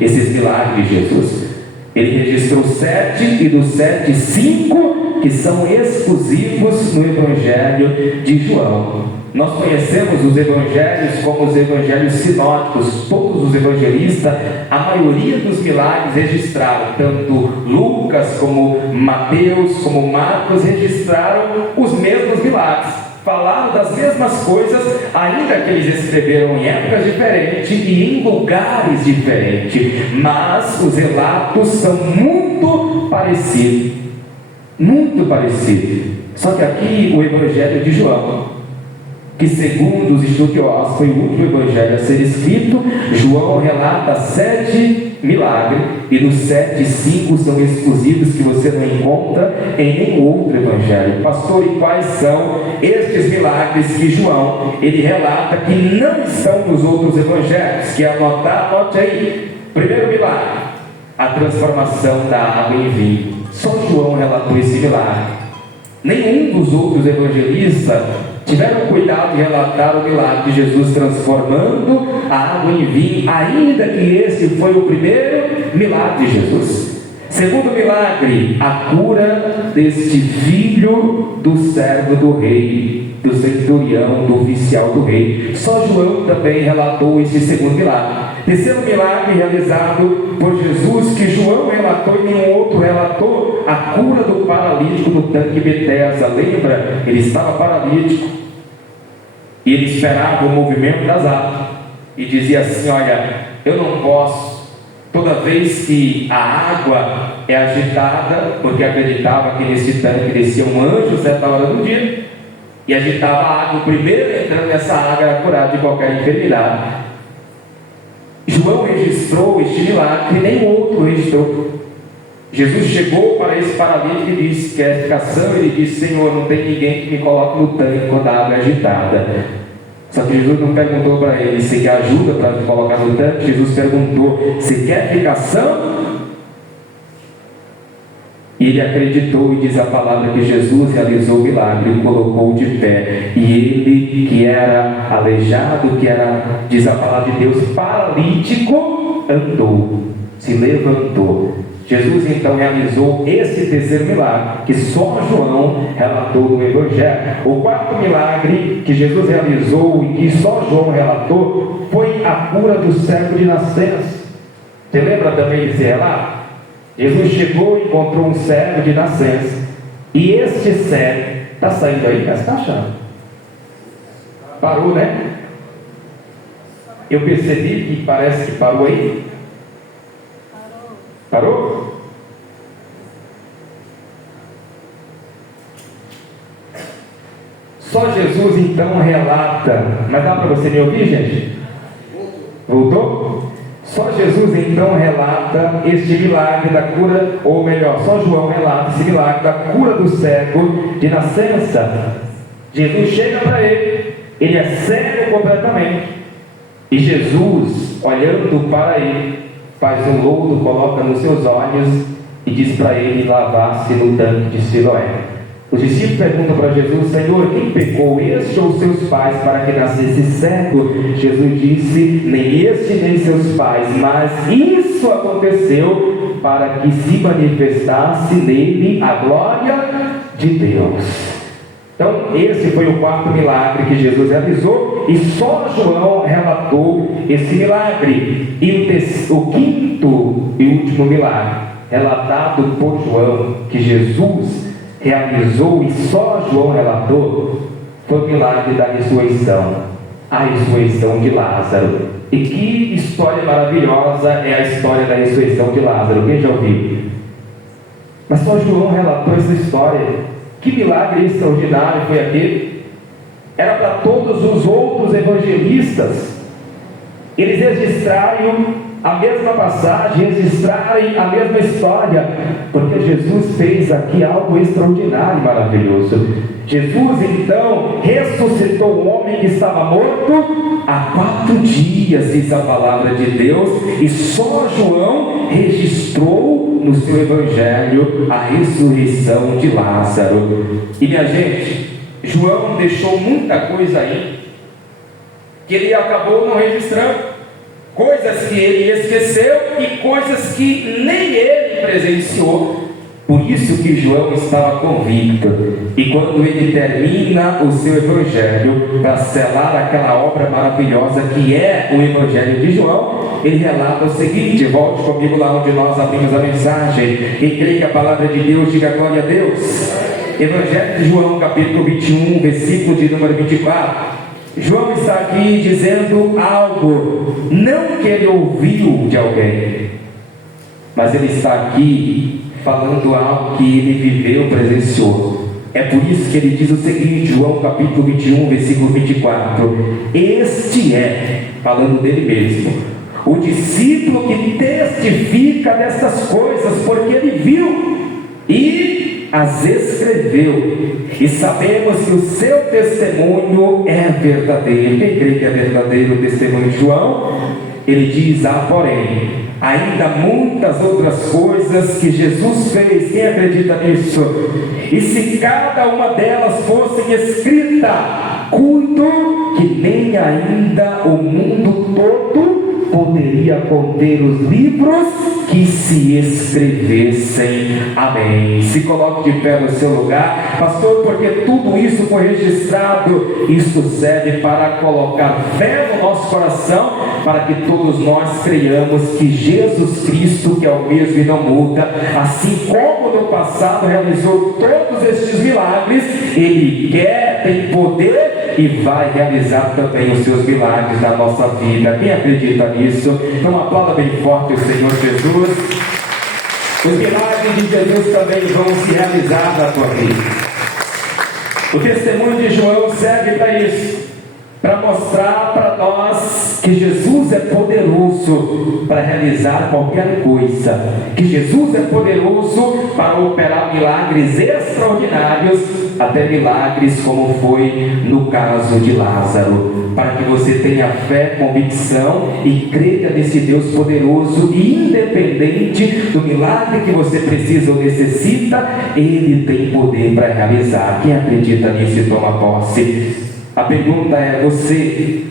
esses milagres de Jesus. Ele registrou 7 e dos 7, 5 que são exclusivos no Evangelho de João. Nós conhecemos os evangelhos como os evangelhos sinóticos. Todos os evangelistas, a maioria dos milagres registraram, tanto Lucas como Mateus como Marcos registraram os mesmos milagres, falaram das mesmas coisas, ainda que eles escreveram em épocas diferentes e em lugares diferentes, mas os relatos são muito parecidos, só que aqui o Evangelho de João, que segundo os estudiosos foi o último evangelho a ser escrito, João relata 7 milagres, e dos 7, 5 são exclusivos que você não encontra em nenhum outro evangelho. Pastor, e quais são estes milagres que João ele relata que não estão nos outros evangelhos? Quer anotar? Anote aí. Primeiro milagre, a transformação da água em vinho. Só João relatou esse milagre. Nenhum dos outros evangelistas tiveram cuidado de relatar o milagre de Jesus transformando a água em vinho, ainda que esse foi o primeiro milagre de Jesus. Segundo milagre, a cura deste filho do servo do rei, do centurião, do oficial do rei. Só João também relatou este segundo milagre. Terceiro milagre realizado por Jesus, que João relatou e nenhum outro relatou, a cura do paralítico no tanque Betesda. Lembra? Ele estava paralítico e ele esperava o movimento das águas e dizia assim: olha, eu não posso, toda vez que a água é agitada, porque acreditava que nesse tanque descia um anjo certa hora do dia, e agitava a água. O primeiro entrando nessa água era curado de qualquer enfermidade. João registrou este milagre e nenhum outro registrou. Jesus chegou para esse paralítico e disse: quer ficação? Ele disse: Senhor, não tem ninguém que me coloque no tanque quando a água é agitada. Só que Jesus não perguntou para ele: você quer ajuda para me colocar no tanque? Jesus perguntou: você quer ficação? E ele acreditou, e diz a palavra que Jesus realizou o milagre e o colocou de pé. E ele, que era aleijado, que era, diz a palavra de Deus, paralítico, andou, se levantou. Jesus então realizou esse terceiro milagre, que só João relatou no Evangelho. O quarto milagre que Jesus realizou e que só João relatou foi a cura do cego de nascença. Você lembra também desse relato? Jesus chegou e encontrou um cego de nascença. E este cego, está saindo aí, mas está achando? Parou, né? Eu percebi que parece que parou aí. Parou? Só Jesus então relata. Mas dá para você me ouvir, gente? Voltou? Só Jesus então relata este milagre da cura, ou melhor, só João relata esse milagre da cura do cego de nascença. Jesus chega para ele é cego completamente, e Jesus, olhando para ele, faz um lodo, coloca nos seus olhos e diz para ele lavar-se no tanque de Siloé. Os discípulos perguntam para Jesus: Senhor, quem pecou, este ou seus pais, para que nascesse cego? Jesus disse: nem este nem seus pais, mas isso aconteceu para que se manifestasse nele a glória de Deus. Então esse foi o quarto milagre que Jesus realizou, e só João relatou esse milagre. E o quinto e último milagre relatado por João, que Jesus realizou e só João relatou, foi o milagre da ressurreição, a ressurreição de Lázaro. E que história maravilhosa é a história da ressurreição de Lázaro. Quem já ouviu? Mas só João relatou essa história. Que milagre extraordinário foi aquele? Era para todos os outros evangelistas eles registrarem a mesma passagem, registrarem a mesma história, porque Jesus fez aqui algo extraordinário e maravilhoso. Jesus então ressuscitou o homem que estava morto há 4 dias, diz a palavra de Deus, e só João registrou no seu evangelho a ressurreição de Lázaro. E minha gente, João deixou muita coisa aí que ele acabou não registrando, coisas que ele esqueceu e coisas que nem ele presenciou. Por isso que João estava convicto, e quando ele termina o seu evangelho, para selar aquela obra maravilhosa que é o evangelho de João, ele relata o seguinte: volte comigo lá onde nós abrimos a mensagem, e creio que a palavra de Deus diga glória a Deus. Evangelho de João, capítulo 21, versículo de número 24. João está aqui dizendo algo, não que ele ouviu de alguém, mas ele está aqui falando algo que ele viveu, presenciou. É por isso que ele diz o seguinte, João capítulo 21, versículo 24: este é, falando dele mesmo, o discípulo que testifica dessas coisas, porque ele viu e as escreveu, e sabemos que o seu testemunho é verdadeiro. Quem crê que é verdadeiro o testemunho de João? Ele diz: porém, ainda muitas outras coisas que Jesus fez. Quem acredita nisso? E se cada uma delas fosse escrita, cuido que nem ainda o mundo todo poderia conter os livros que se escrevessem. Amém. Se coloque de pé no seu lugar, pastor, porque tudo isso foi registrado. Isso serve para colocar fé no nosso coração, para que todos nós creiamos que Jesus Cristo, que é o mesmo e não muda, assim como no passado realizou todos estes milagres, Ele quer, tem poder e vai realizar também os seus milagres na nossa vida. Quem acredita nisso? Então aplauda bem forte o Senhor Jesus. Os milagres de Jesus também vão se realizar na tua vida. O testemunho de João serve para isso, para mostrar para nós que Jesus é poderoso para realizar qualquer coisa, que Jesus é poderoso para operar milagres extraordinários, até milagres como foi no caso de Lázaro, para que você tenha fé, convicção e creia nesse Deus poderoso e independente do milagre que você precisa ou necessita, Ele tem poder para realizar. Quem acredita nisso e toma posse? A pergunta é: você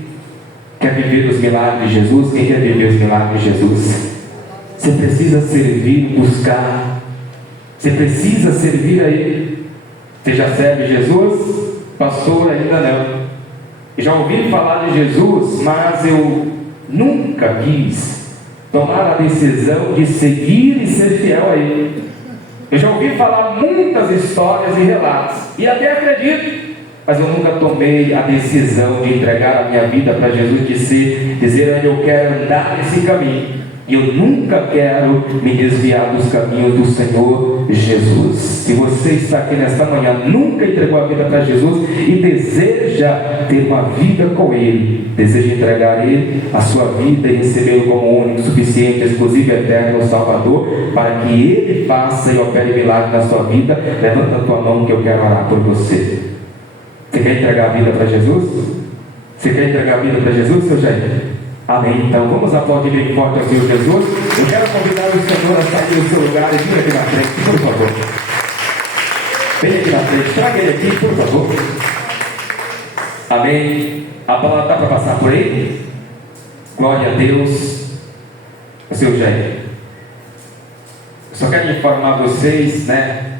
quer viver os milagres de Jesus? Quem quer viver os milagres de Jesus? Você precisa servir, buscar. Você precisa servir a Ele. Você já serve Jesus? Pastor, ainda não. Já ouvi falar de Jesus, mas eu nunca quis tomar a decisão de seguir e ser fiel a Ele. Eu já ouvi falar muitas histórias e relatos, e até acredito, mas eu nunca tomei a decisão de entregar a minha vida para Jesus, dizer a Ele: eu quero andar nesse caminho, e eu nunca quero me desviar dos caminhos do Senhor Jesus. Se você está aqui nesta manhã, nunca entregou a vida para Jesus e deseja ter uma vida com Ele, deseja entregar a Ele a sua vida e recebê-lo como único, suficiente, exclusivo e eterno Salvador, para que Ele faça e opere milagre na sua vida, levanta a tua mão que eu quero orar por você. Você quer entregar a vida para Jesus? Você quer entregar a vida para Jesus, seu Jair? Amém. Então vamos aplaudir bem forte ao Senhor Jesus. Eu quero convidar o Senhor a sair do seu lugar e vir aqui na frente, por favor. Vem aqui na frente, traga ele aqui, por favor. Amém. A palavra está para passar por ele? Glória a Deus. O seu Jair. Eu só quero informar vocês,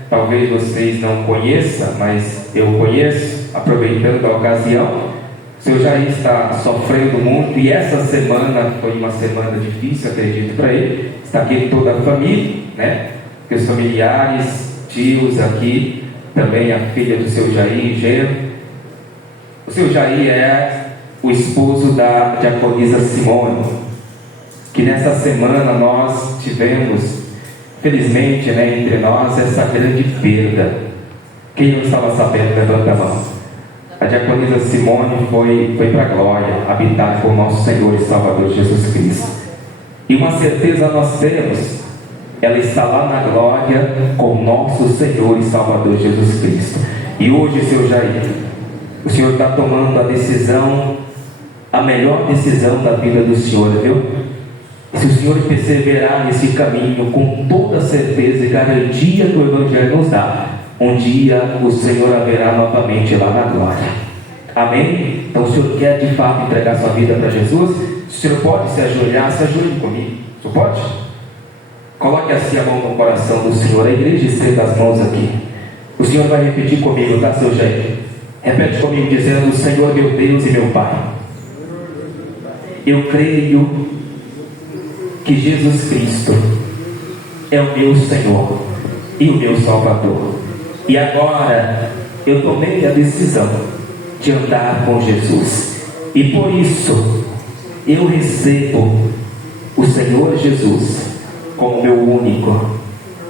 talvez vocês não conheçam, mas eu conheço, aproveitando a ocasião. O seu Jair está sofrendo muito, e essa semana foi uma semana difícil, acredito, para ele. Está aqui toda a família, os familiares, tios aqui, também a filha do seu Jair, genro. O seu Jair é o esposo da diaconisa Simone, que nessa semana nós tivemos, felizmente, entre nós, essa grande perda. Quem não estava sabendo, levanta a mão. A diaconisa Simone foi para a glória, habitar com o nosso Senhor e Salvador Jesus Cristo. E uma certeza nós temos: ela está lá na glória com o nosso Senhor e Salvador Jesus Cristo. E hoje, seu Jair, o Senhor está tomando a decisão, a melhor decisão da vida do Senhor, viu? Se o Senhor perseverar nesse caminho, com toda certeza e garantia que o Evangelho nos dá, um dia o Senhor haverá novamente lá na glória. Amém? Então o Senhor quer de fato entregar sua vida para Jesus? O Senhor pode se ajoelhar? Se ajoelhe comigo. O Senhor pode? Coloque assim a mão no coração do Senhor. A igreja estenda as mãos aqui. O Senhor vai repetir comigo, tá, seu Jair? Repete comigo dizendo: Senhor meu Deus e meu Pai, eu creio que Jesus Cristo é o meu Senhor e o meu Salvador. E agora eu tomei a decisão de andar com Jesus. E por isso eu recebo o Senhor Jesus como meu único,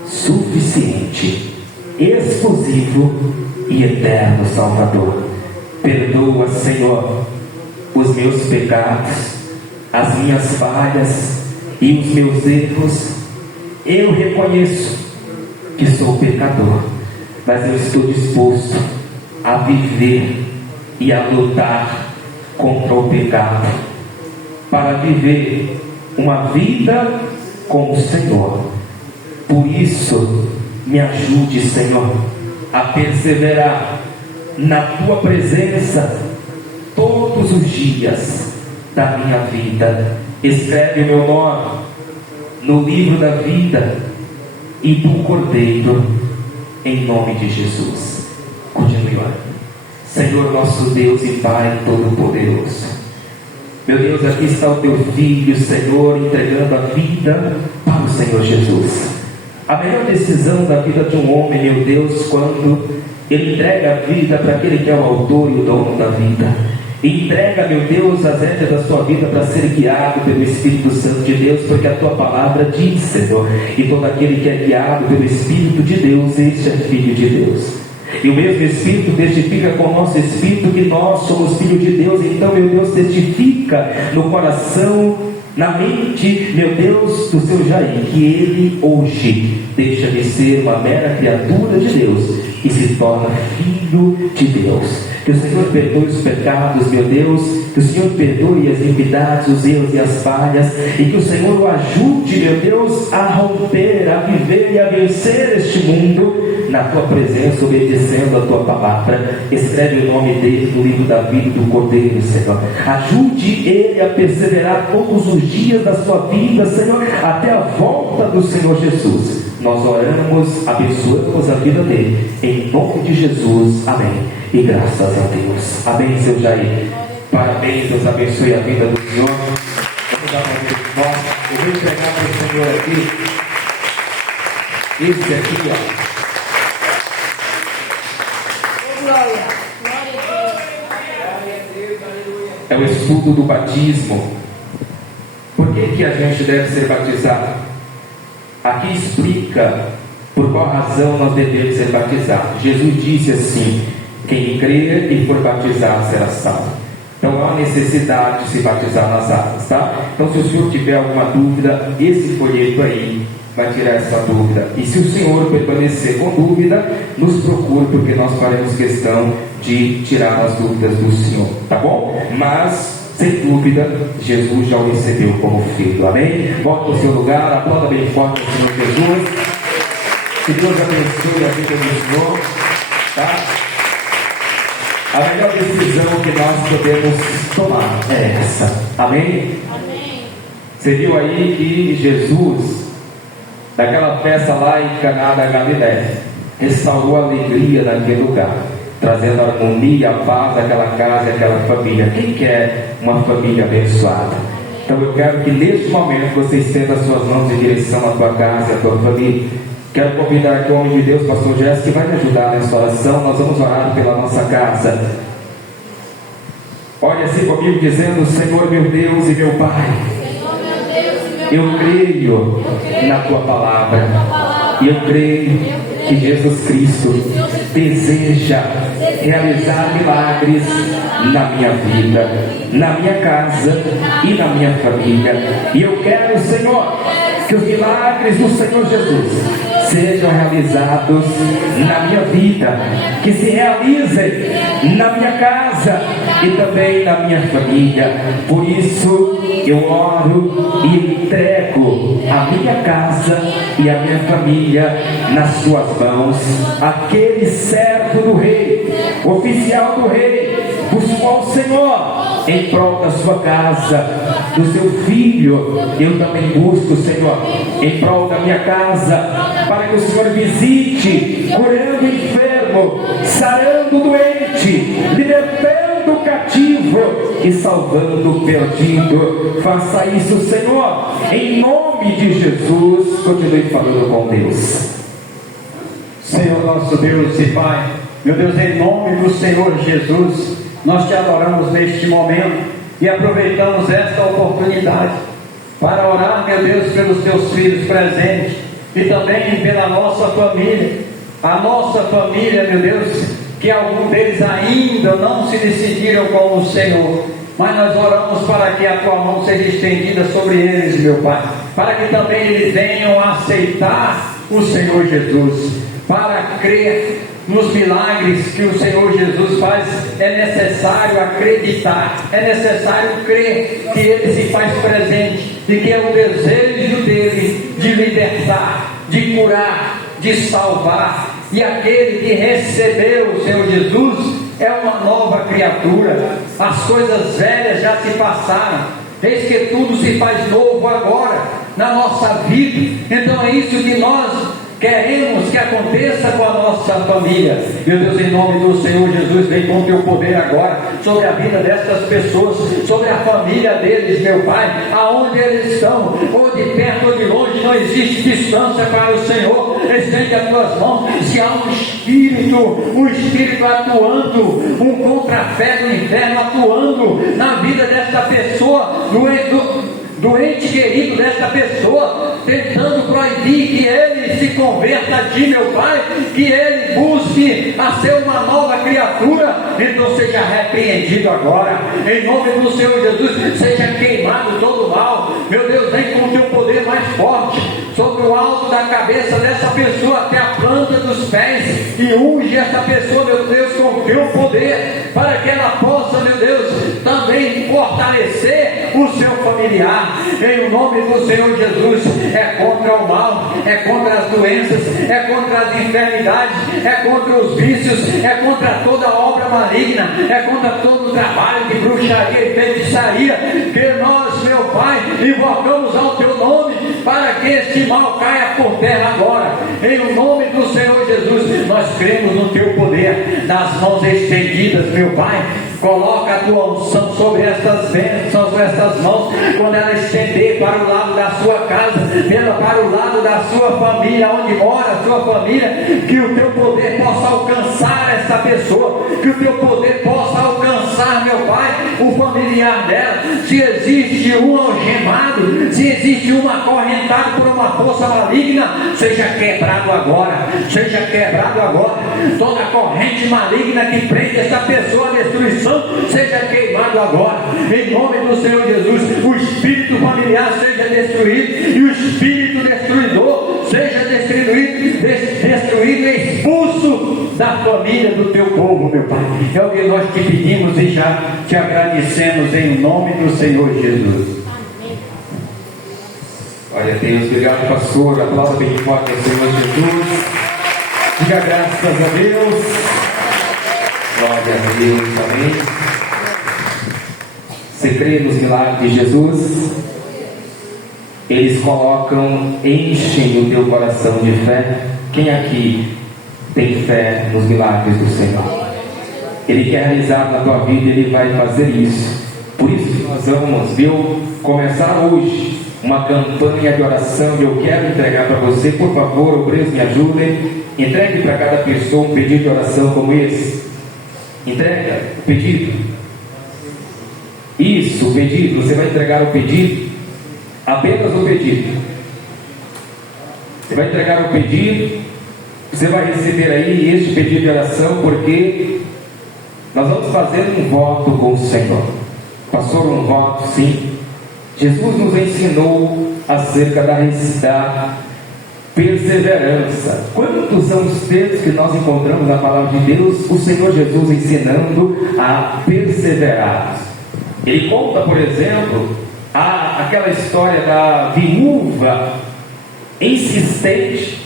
suficiente, exclusivo e eterno Salvador. Perdoa, Senhor, os meus pecados, as minhas falhas e os meus erros. Eu reconheço que sou pecador, mas eu estou disposto a viver e a lutar contra o pecado, para viver uma vida com o Senhor. Por isso, me ajude, Senhor, a perseverar na Tua presença todos os dias da minha vida. Escreve o meu nome no livro da vida e do Cordeiro, em nome de Jesus. Continue orando. Senhor nosso Deus e Pai Todo-Poderoso, meu Deus, aqui está o Teu Filho, Senhor, entregando a vida para o Senhor Jesus. A melhor decisão da vida de um homem, meu Deus, quando ele entrega a vida para aquele que é o autor e o dono da vida. Entrega, meu Deus, as rédeas da sua vida para ser guiado pelo Espírito Santo de Deus, porque a Tua palavra diz, Senhor, e todo aquele que é guiado pelo Espírito de Deus, este é filho de Deus. E o mesmo Espírito testifica com o nosso Espírito que nós somos filhos de Deus. Então, meu Deus, testifica no coração, na mente, meu Deus, do seu Jair, que ele hoje deixa de ser uma mera criatura de Deus e se torna filho de Deus. Que o Senhor perdoe os pecados, meu Deus, que o Senhor perdoe as iniquidades, os erros e as falhas, e que o Senhor o ajude, meu Deus, a romper, a viver e a vencer este mundo na tua presença, obedecendo a tua palavra. Escreve o nome dele no livro da vida do Cordeiro, Senhor. Ajude ele a perseverar todos os dias da sua vida, Senhor, até a volta do Senhor Jesus. Nós oramos, abençoamos a vida dele, em nome de Jesus, amém, e graças a Deus, amém. Seu Jair, parabéns, Deus abençoe a vida do Senhor. Vamos dar uma vez nós, eu vou entregar para o Senhor aqui, esse aqui, ó. É o estudo do batismo. Por que a gente deve ser batizado? Aqui explica por qual razão nós devemos ser batizados. Jesus disse assim: quem crer e for batizado será salvo. Então há necessidade de se batizar nas águas, tá? Então, se o senhor tiver alguma dúvida, esse folheto aí vai tirar essa dúvida. E se o senhor permanecer com dúvida, nos procure, porque nós faremos questão de tirar as dúvidas do senhor, tá bom? Mas sem dúvida, Jesus já o recebeu como filho, amém? Volte para o seu lugar, aplauda bem forte o Senhor Jesus. Que Deus abençoe a vida do Senhor, tá? A melhor decisão que nós podemos tomar é essa, amém? Amém. Você viu aí que Jesus, daquela festa lá em Caná da Galiléia, restaurou a alegria naquele lugar, trazendo harmonia, paz àquela casa, àquela família. Quem quer uma família abençoada? Então eu quero que neste momento você estenda as suas mãos em direção à tua casa e à tua família. Quero convidar aqui o homem de Deus, pastor Jéssica, que vai me ajudar nessa oração. Nós vamos orar pela nossa casa. Olha assim comigo, dizendo: Senhor meu Deus e meu Pai, eu creio na tua palavra, e eu creio que Jesus Cristo deseja realizar milagres na minha vida, na minha casa e na minha família. E eu quero, Senhor, que os milagres do Senhor Jesus sejam realizados na minha vida, que se realizem na minha casa e também na minha família. Por isso eu oro e entrego a minha casa e a minha família nas suas mãos. Aquele servo do rei, oficial do rei, buscou o Senhor em prol da sua casa, do seu filho. Eu também busco, Senhor, em prol da minha casa, para que o Senhor visite, curando o enfermo, sarando o doente, libertando o cativo e salvando o perdido. Faça isso, Senhor, em nome de Jesus. Continue falando com Deus. Senhor nosso Deus e Pai, meu Deus, em nome do Senhor Jesus, nós te adoramos neste momento e aproveitamos esta oportunidade para orar, meu Deus, pelos teus filhos presentes e também pela nossa família. A nossa família, meu Deus, que alguns deles ainda não se decidiram com o Senhor, mas nós oramos para que a tua mão seja estendida sobre eles, meu Pai, para que também eles venham a aceitar o Senhor Jesus, para crer nos milagres que o Senhor Jesus faz. É necessário acreditar, é necessário crer que Ele se faz presente e que é o desejo dele de libertar, de curar, de salvar. E aquele que recebeu o Senhor Jesus é uma nova criatura. As coisas velhas já se passaram, eis que tudo se faz novo agora na nossa vida. Então é isso que nós queremos que aconteça com a nossa família. Meu Deus, em nome do Senhor Jesus, vem com teu poder agora sobre a vida destas pessoas, sobre a família deles, meu Pai, aonde eles estão, ou de perto ou de longe, não existe distância para o Senhor. Estende as tuas mãos. Se há um espírito atuando, um contra-fé do inferno atuando na vida desta pessoa, doente querido desta pessoa, tentando proibir que ele se converta a ti, meu Pai, que ele busque a ser uma nova criatura, então seja repreendido agora, em nome do Senhor Jesus, seja queimado todo o mal, meu Deus, vem com o teu poder mais forte, sobre o alto da cabeça dessa pessoa até a planta dos pés, e unge essa pessoa, meu Deus, com o teu poder, para que ela possa, meu Deus, também fortalecer o seu familiar, em nome do Senhor Jesus. É contra o mal, é contra as doenças, é contra as enfermidades, é contra os vícios, é contra toda obra maligna, é contra todo o trabalho de bruxaria e feitiçaria, que nós, meu Pai, invocamos ao teu nome, para que este mal caia por terra agora, em nome do Senhor Jesus. Nós cremos no teu poder, nas mãos estendidas, meu Pai, coloca a tua unção sobre estas bênçãos, sobre estas mãos, quando ela estender para o lado da sua casa, para o lado da sua família, onde mora a sua família, que o teu poder possa alcançar essa pessoa, que o teu poder possa alcançar, meu Pai, o familiar dela. Se existe um algemado, se existe um acorrentado por uma força maligna, seja quebrado agora, seja quebrado agora. Toda corrente maligna que prende essa pessoa à destruição, seja queimado agora, em nome do Senhor Jesus. O espírito familiar seja destruído, e o espírito destruidor seja destruído e expulso da família do teu povo, meu Pai. É o que nós te pedimos e já te agradecemos em nome do Senhor Jesus. Olha, Deus, obrigado, pastor. Aplauda bem forte ao Senhor Jesus. Diga graças a Deus. Glória a Deus, amém. Você crê nos milagres de Jesus? Eles colocam, enchem o teu coração de fé. Quem aqui tem fé nos milagres do Senhor? Ele quer realizar na tua vida, Ele vai fazer isso. Por isso que nós vamos, viu, começar hoje uma campanha de oração. Eu quero entregar para você, por favor, obreiros, me ajudem. Entregue para cada pessoa um pedido de oração como esse. Entrega o pedido. Isso, o pedido. Você vai entregar o pedido, apenas o pedido. Você vai entregar o pedido. Você vai receber aí este pedido de oração, porque nós vamos fazer um voto com o Senhor. Pastor, um voto, sim. Jesus nos ensinou acerca da perseverança. Quantos são os textos que nós encontramos na palavra de Deus, o Senhor Jesus ensinando a perseverar? Ele conta, por exemplo, aquela história da viúva insistente,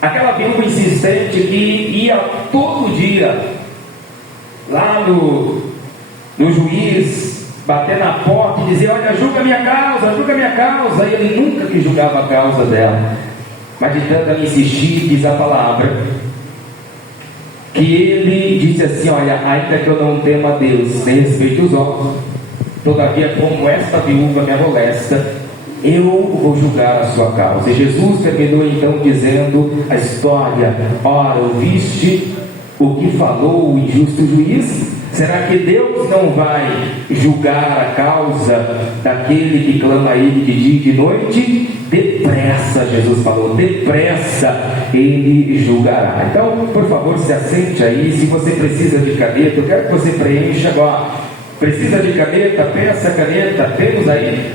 aquela viúva insistente que ia todo dia lá no juiz, bater na porta e dizer: olha, julga minha causa. E ele nunca que julgava a causa dela, mas de tanto ela insistir, diz a palavra, que ele disse assim: olha, ainda que eu não tema a Deus, nem respeito os homens, todavia, como esta viúva me molesta, eu vou julgar a sua causa. E Jesus terminou então dizendo a história: ora, ouviste o que falou o injusto juiz? Será que Deus não vai julgar a causa daquele que clama a Ele de dia e de noite? Depressa, Jesus falou, depressa Ele julgará. Então, por favor, se assente aí. Se você precisa de caneta, eu quero que você preencha agora. Precisa de caneta? Peça a caneta. Temos aí.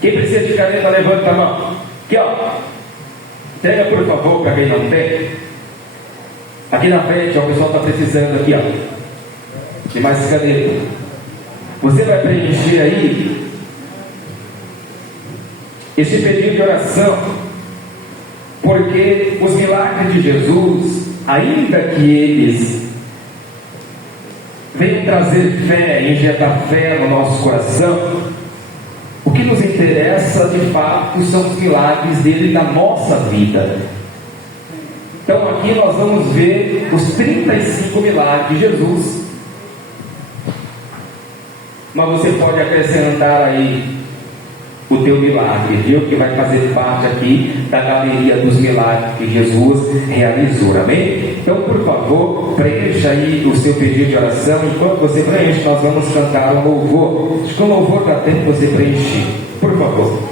Quem precisa de caneta, levanta a mão. Aqui, ó. Entrega, por favor, para quem não tem. Aqui na frente, ó, o pessoal está precisando aqui, ó, de mais caneta. Você vai preencher aí esse pedido de oração, porque os milagres de Jesus, ainda que eles venham trazer fé, injetar fé no nosso coração, o que nos interessa de fato são os milagres dele na nossa vida. Então aqui nós vamos ver os 35 milagres de Jesus, mas você pode acrescentar aí o teu milagre, viu? Que vai fazer parte aqui da galeria dos milagres que Jesus realizou, amém? Então, por favor, preencha aí o seu pedido de oração. Enquanto você preenche, nós vamos cantar um louvor. Acho que o louvor dá tempo de você preencher, por favor.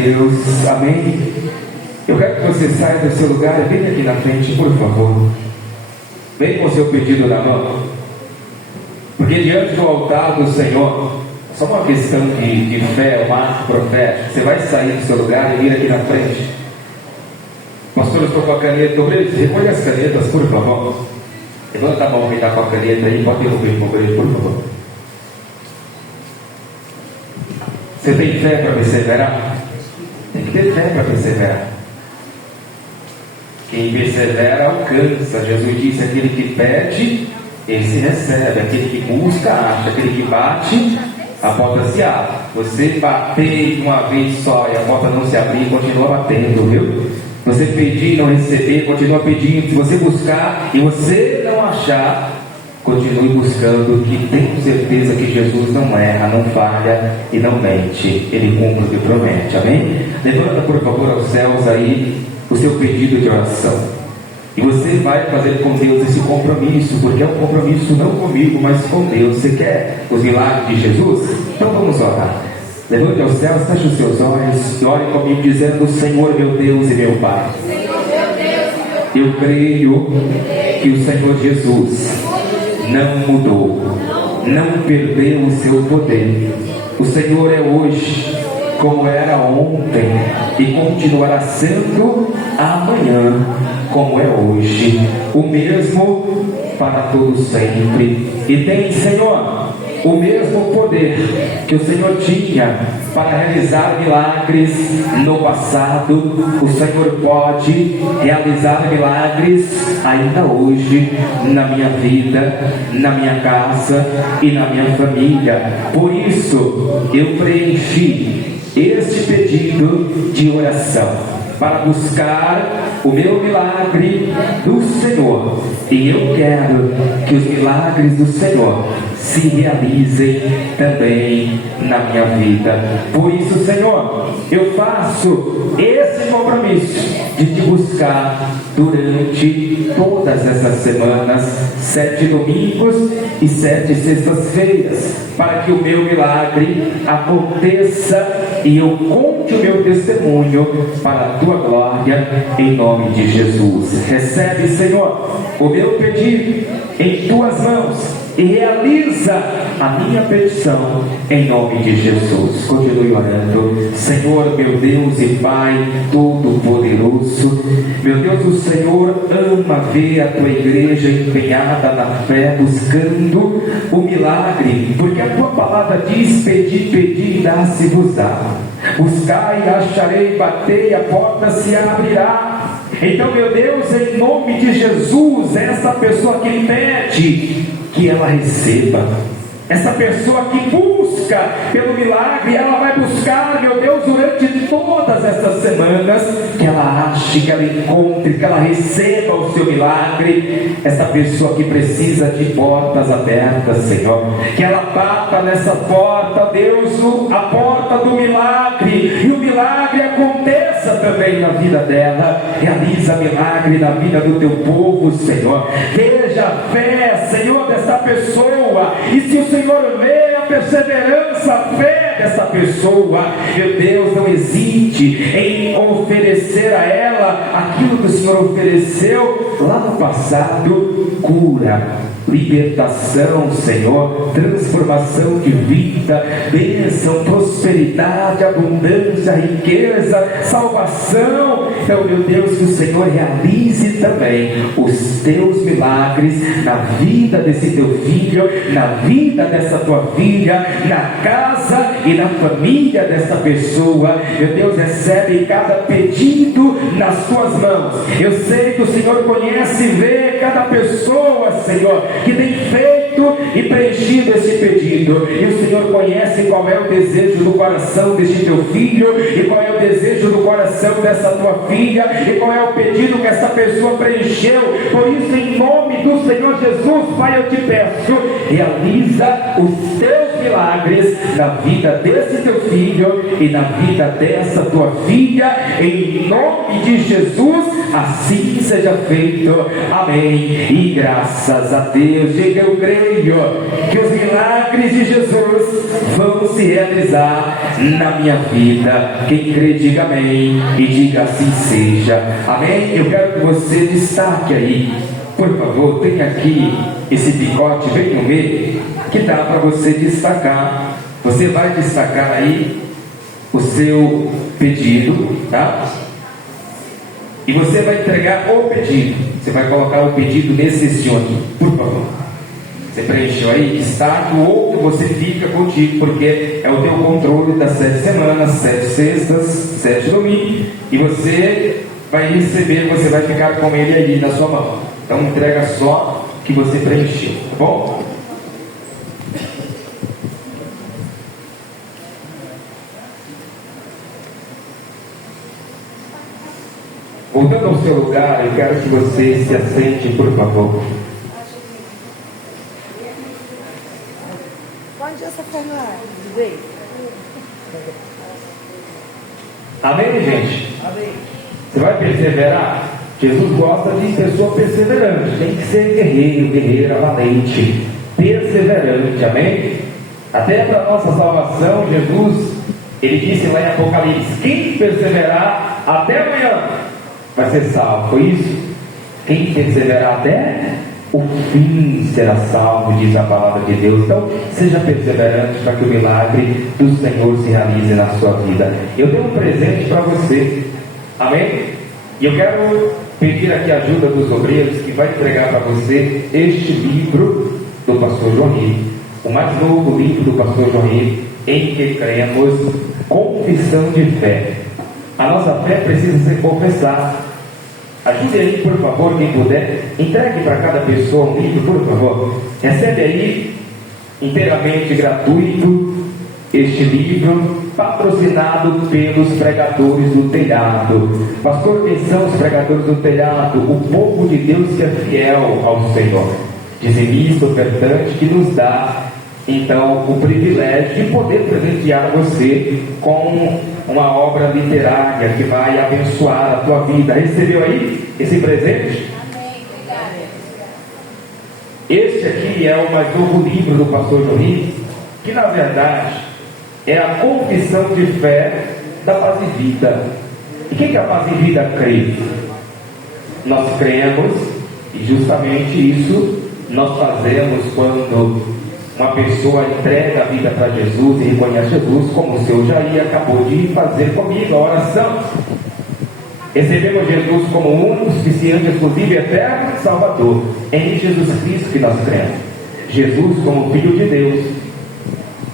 Deus, amém? Eu quero que você saia do seu lugar e venha aqui na frente, por favor. Vem com o seu pedido na mão. Porque diante do altar do Senhor, só uma questão de fé, um ato profético. Você vai sair do seu lugar e vir aqui na frente. Pastor, eu estou com a caneta. Recolhe as canetas, por favor. Levanta a mão quem está com a caneta aí. Pode derrubar o obreiro, por favor. Você tem fé para perseverar? Tem que ter fé para perseverar. Quem persevera alcança. Jesus disse: aquele que pede, esse recebe. Aquele que busca, acha. Aquele que bate, a porta se abre. Você bater uma vez só e a porta não se abrir, continua batendo, viu? Você pedir e não receber, continua pedindo. Se você buscar e você não achar, continue buscando, que tenho certeza que Jesus não erra, não falha e não mente. Ele cumpre o que promete, amém? Levanta por favor aos céus aí o seu pedido de oração. E você vai fazer com Deus esse compromisso, porque é um compromisso não comigo, mas com Deus. Você quer os milagres de Jesus? Então vamos orar. Levante aos céus, feche os seus olhos e ore comigo dizendo: Senhor meu Deus e meu Pai, eu creio que o Senhor Jesus não mudou, não perdeu o seu poder. O Senhor é hoje como era ontem e continuará sendo amanhã como é hoje, o mesmo para todos sempre. E tem, Senhor, o mesmo poder que o Senhor tinha para realizar milagres no passado. O Senhor pode realizar milagres ainda hoje na minha vida, na minha casa e na minha família. Por isso eu preenchi este pedido de oração para buscar o meu milagre do Senhor. E eu quero que os milagres do Senhor se realizem também na minha vida. Por isso, Senhor, eu faço esse compromisso de te buscar durante todas essas semanas, 7 domingos e 7 sextas-feiras, para que o meu milagre aconteça e eu conte o meu testemunho para a tua glória, em nome de Jesus. Recebe, Senhor, o meu pedido em tuas mãos e realiza a minha petição em nome de Jesus. Continue orando. Senhor, meu Deus e Pai Todo-Poderoso, meu Deus, o Senhor ama ver a tua igreja empenhada na fé, buscando o milagre, porque a tua palavra diz: pedi, pedi e dá-se-vos-á. Buscai e acharei, batei, a porta se abrirá. Então, meu Deus, em nome de Jesus, essa pessoa que pede, que ela receba. Essa pessoa que busca pelo milagre, ela vai buscar, meu Deus, durante todas essas semanas, que ela ache, que ela encontre, que ela receba o seu milagre. Essa pessoa que precisa de portas abertas, Senhor, que ela bata nessa porta, Deus, a porta do milagre, e o milagre aconteça também na vida dela. Realiza milagre na vida do teu povo, Senhor. Veja a fé, Senhor, dessa pessoa. E se o Senhor vê a perseverança, a fé dessa pessoa, meu Deus, não hesite em oferecer a ela aquilo que o Senhor ofereceu lá no passado: cura, libertação, Senhor, transformação de vida, bênção, prosperidade, abundância, riqueza, salvação. Então, meu Deus, que o Senhor realize também os teus milagres na vida desse teu filho, na vida dessa tua filha, na casa e na família dessa pessoa. Meu Deus, recebe cada pedido nas tuas mãos. Eu sei que o Senhor conhece e vê cada pessoa, Senhor, que tem feito e preenchido esse pedido. E o Senhor conhece qual é o desejo do coração deste teu filho, e qual é o desejo do coração dessa tua filha, e qual é o pedido que essa pessoa preencheu. Por isso, em nome do Senhor Jesus, Pai, eu te peço, realiza os teus milagres na vida desse teu filho e na vida dessa tua filha, em nome de Jesus, assim seja feito. Amém. E graças a Deus. Diga: eu creio que os milagres de Jesus vão se realizar na minha vida. Quem crê, diga amém e diga: assim seja. Amém. Eu quero que você destaque aí, por favor, tem aqui esse picote bem no meio, que dá para você destacar. Você vai destacar aí o seu pedido, tá? E você vai entregar o pedido. Você vai colocar o pedido nesse cestinho aqui, por favor. Você preencheu aí, destaque. O outro você fica contigo, porque é o teu controle das 7 semanas, 7 sextas, 7 domingos. E você vai receber, você vai ficar com ele aí na sua mão. Então entrega só que você preencheu, tá bom? Voltando ao seu lugar, eu quero que você se assente, por favor. Onde essa Fernanda? Amém, gente? Amém. Você vai perseverar? Jesus gosta de pessoa perseverante. Tem que ser guerreiro, guerreira, valente, perseverante. Amém? Até para a nossa salvação, Jesus, ele disse lá em Apocalipse: quem perseverar até amanhã vai ser salvo. Foi isso? Quem perseverar até o fim será salvo, diz a palavra de Deus. Então, seja perseverante para que o milagre do Senhor se realize na sua vida. Eu tenho um presente para você. Amém? E eu quero pedir aqui a ajuda dos obreiros, que vai entregar para você este livro do pastor Johnny, o mais novo livro do pastor Johnny, em que cremos, Confissão de Fé. A nossa fé precisa ser confessada. Ajude aí, por favor, quem puder. Entregue para cada pessoa um livro, por favor. Recebe aí, inteiramente gratuito, este livro, patrocinado pelos pregadores do telhado. Pastor, quem são os pregadores do telhado? O povo de Deus que é fiel ao Senhor, dizimista, ofertante, que nos dá então o privilégio de poder presentear você com uma obra literária que vai abençoar a tua vida. Recebeu aí esse presente? Amém. Obrigada. Este aqui é o mais novo livro do pastor Johnny, que na verdade é a confissão de fé da Paz e Vida. E o que a Paz e Vida crê? Nós cremos, e justamente isso nós fazemos quando uma pessoa entrega a vida para Jesus e reconhece Jesus, como o seu Jair acabou de fazer comigo, a oração. Recebemos Jesus como único, suficiente, exclusivo e eterno Salvador. É em Jesus Cristo que nós cremos. Jesus como Filho de Deus,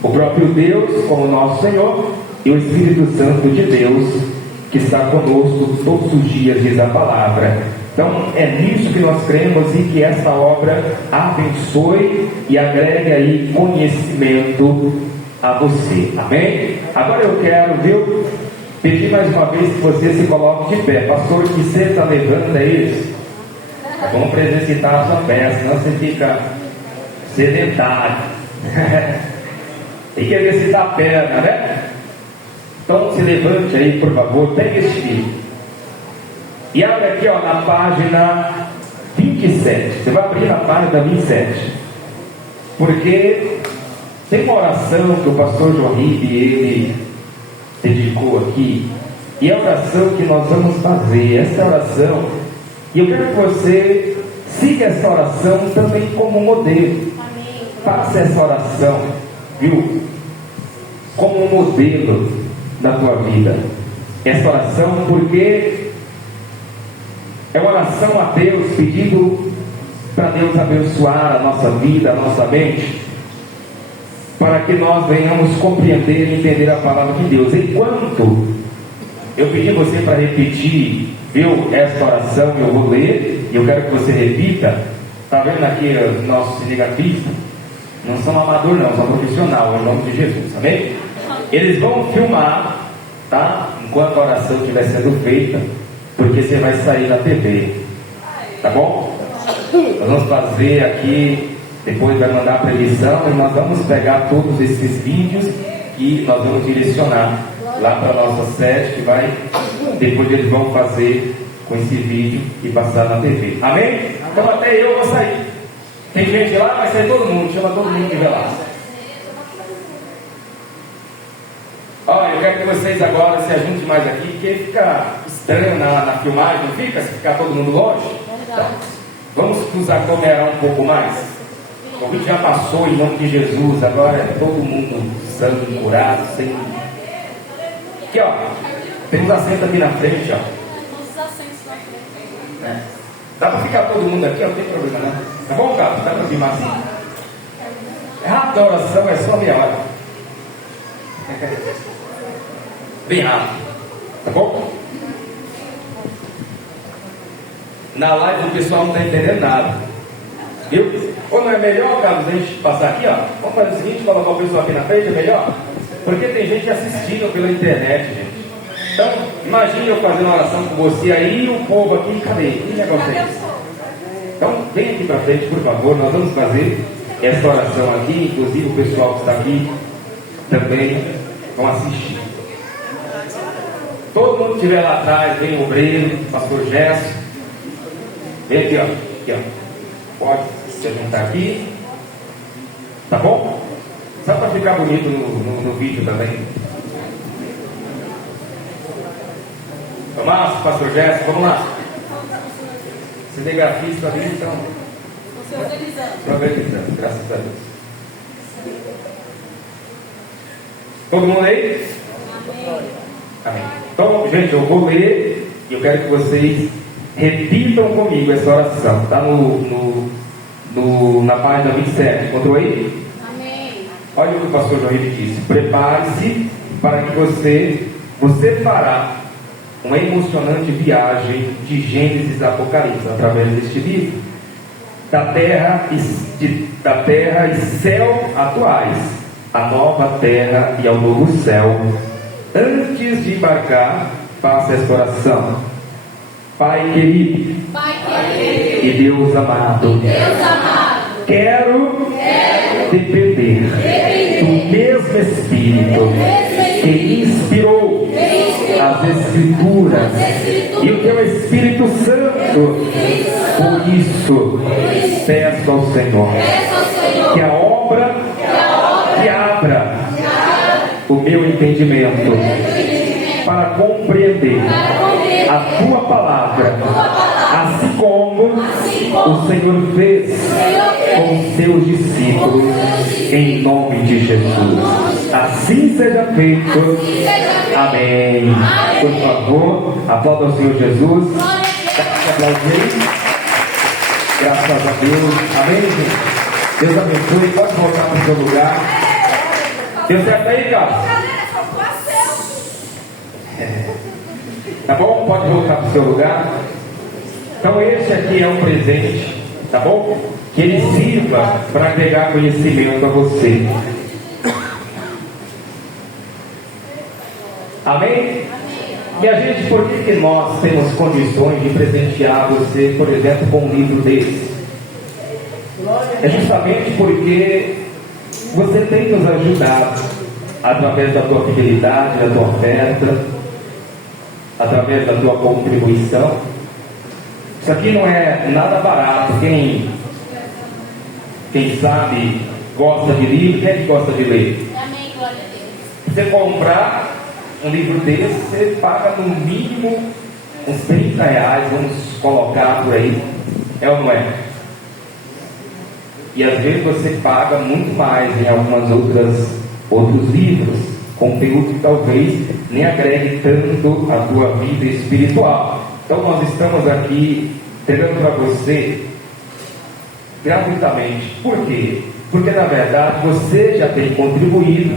o próprio Deus como nosso Senhor, e o Espírito Santo de Deus que está conosco todos os dias, diz a palavra. Então é nisso que nós cremos, e que essa obra abençoe e agregue aí conhecimento a você. Amém? Agora eu quero, viu, pedir mais uma vez que você se coloque de pé. Pastor, que você está levando é isso? Vamos presenciar a sua fé, senão você fica sedentário. Tem que exercitar a perna, né? Então se levante aí, por favor, pegue este livro. E abre aqui, ó, na página 27. Você vai abrir na página 27. Porque tem uma oração que o pastor Joaquim ele dedicou aqui. E é a oração que nós vamos fazer. Essa oração, e eu quero que você siga essa oração também como modelo. Faça essa oração, viu? Como um modelo da tua vida. Essa oração, porque é uma oração a Deus, pedindo para Deus abençoar a nossa vida, a nossa mente, para que nós venhamos compreender e entender a palavra de Deus. Enquanto eu pedi você para repetir, viu, esta oração, eu vou ler, e eu quero que você repita. Está vendo aqui os nossos cinegrafistas? Não são amador não, são profissional, em nome de Jesus, amém? Eles vão filmar, tá? Enquanto a oração estiver sendo feita, porque você vai sair na TV, tá bom? Nós vamos fazer aqui, depois vai mandar a previsão, e nós vamos pegar todos esses vídeos e nós vamos direcionar lá para a nossa sede, que vai, depois eles vão fazer com esse vídeo e passar na TV, amém? Então até eu vou sair. Tem gente lá, vai sair todo mundo, chama todo mundo que vê lá. Olha, eu quero que vocês agora se ajuntem mais aqui, porque fica estranho na filmagem, não fica? Se ficar todo mundo longe? Então, vamos nos aglomerar um pouco mais. O vídeo já passou em nome de Jesus, agora é todo mundo santo, curado, sem. Aqui, ó, tem uns assentos aqui na frente, ó. É. Dá para ficar todo mundo aqui, ó, não tem problema, né? Tá bom, Carlos? Dá para filmar assim? É rápido a oração, é só meia hora. Bem rápido, tá bom? Na live o pessoal não está entendendo nada, viu? Ou não é melhor, Carlos, a gente passar aqui, ó? Vamos fazer o seguinte, colocar o pessoal aqui na frente, é melhor? Porque tem gente assistindo pela internet, gente. Então, imagine eu fazendo uma oração com você aí e o povo aqui, cadê? Que negócio é esse? Então, vem aqui para frente, por favor, nós vamos fazer essa oração aqui, inclusive o pessoal que está aqui também vão assistir. Todo mundo que estiver lá atrás, vem o obreiro, pastor Gerson, vem aqui, ó, aqui, ó. Pode se juntar aqui, tá bom? Só para ficar bonito no vídeo também. Vamos lá, pastor Gerson, vamos lá. Cinegrafista ali, então. Organizando, graças a Deus. Todo mundo aí? Amém. Então, gente, eu vou ler e eu quero que vocês repitam comigo essa oração. Está na página 27. Encontrou aí? Amém. Olha o que o pastor João disse. Prepare-se para que você fará uma emocionante viagem de Gênesis a Apocalipse através deste livro. Da terra e céu atuais, a nova terra e ao novo céu. Antes de embarcar, faça esta oração. Pai querido, e Deus amado, quero depender do mesmo Espírito que inspirou as Escrituras e o teu Espírito Santo. Por isso, peço ao Senhor que a obra que abra o meu entendimento para compreender a tua palavra, assim como o Senhor fez com os seus discípulos, em nome de Jesus. Assim seja feito. Amém. Por favor, aplauda ao Senhor Jesus. Graças a Deus. Amém, gente. Deus abençoe. Pode voltar para o seu lugar. Deu certo aí, cara? Tá bom? Pode voltar para o seu lugar. Então esse aqui é um presente, tá bom? Que ele sirva para agregar conhecimento a você. Amém? E a gente, por que nós temos condições de presentear você, por exemplo, com um livro desse? É justamente porque você tem nos ajudado através da tua fidelidade, da tua oferta, através da tua contribuição. Isso aqui não é nada barato. Quem sabe gosta de livro, quem é que gosta de ler? Amém, glória a Deus. Você comprar um livro desse, você paga no mínimo uns 30 reais, vamos colocar por aí. É ou não é? E às vezes você paga muito mais em algumas outros livros, conteúdo que talvez nem agregue tanto a tua vida espiritual. Então nós estamos aqui entregando para você gratuitamente. Por quê? Porque na verdade você já tem contribuído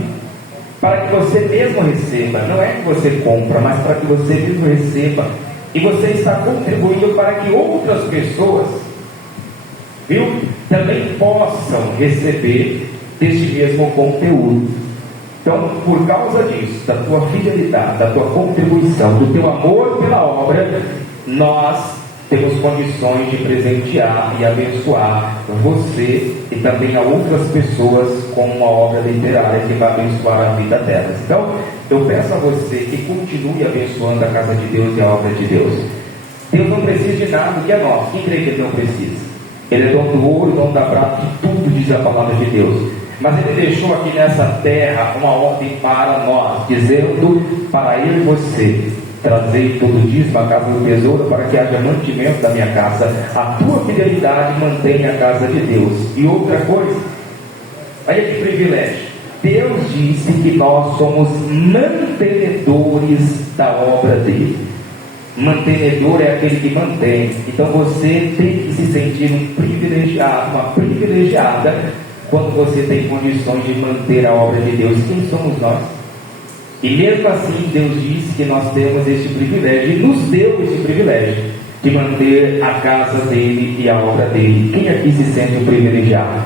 para que você mesmo receba. Não é que você compra, mas para que você mesmo receba. E você está contribuindo para que outras pessoas, também possam receber deste mesmo conteúdo. Então, por causa disso, da tua fidelidade, da tua contribuição, do teu amor pela obra, nós temos condições de presentear e abençoar você e também a outras pessoas com uma obra literária que vai abençoar a vida delas. Então, eu peço a você que continue abençoando a casa de Deus e a obra de Deus. Deus não precisa de nada que é nosso. Quem crê que Ele não precisa? Ele é dono do ouro, dono da prata, de tudo, diz a palavra de Deus. Mas Ele deixou aqui nessa terra uma ordem para nós, dizendo para eu e você: trazei todo o dízimo à casa do tesouro, para que haja mantimento da minha casa. A tua fidelidade mantenha a casa de Deus. E outra coisa, olha que privilégio. Deus disse que nós somos mantenedores da obra dele. Mantenedor é aquele que mantém. Então você tem que se sentir um privilegiado, uma privilegiada, quando você tem condições de manter a obra de Deus. Quem somos nós? E mesmo assim Deus disse que nós temos este privilégio, e nos deu este privilégio de manter a casa dele e a obra dele. Quem aqui se sente um privilegiado?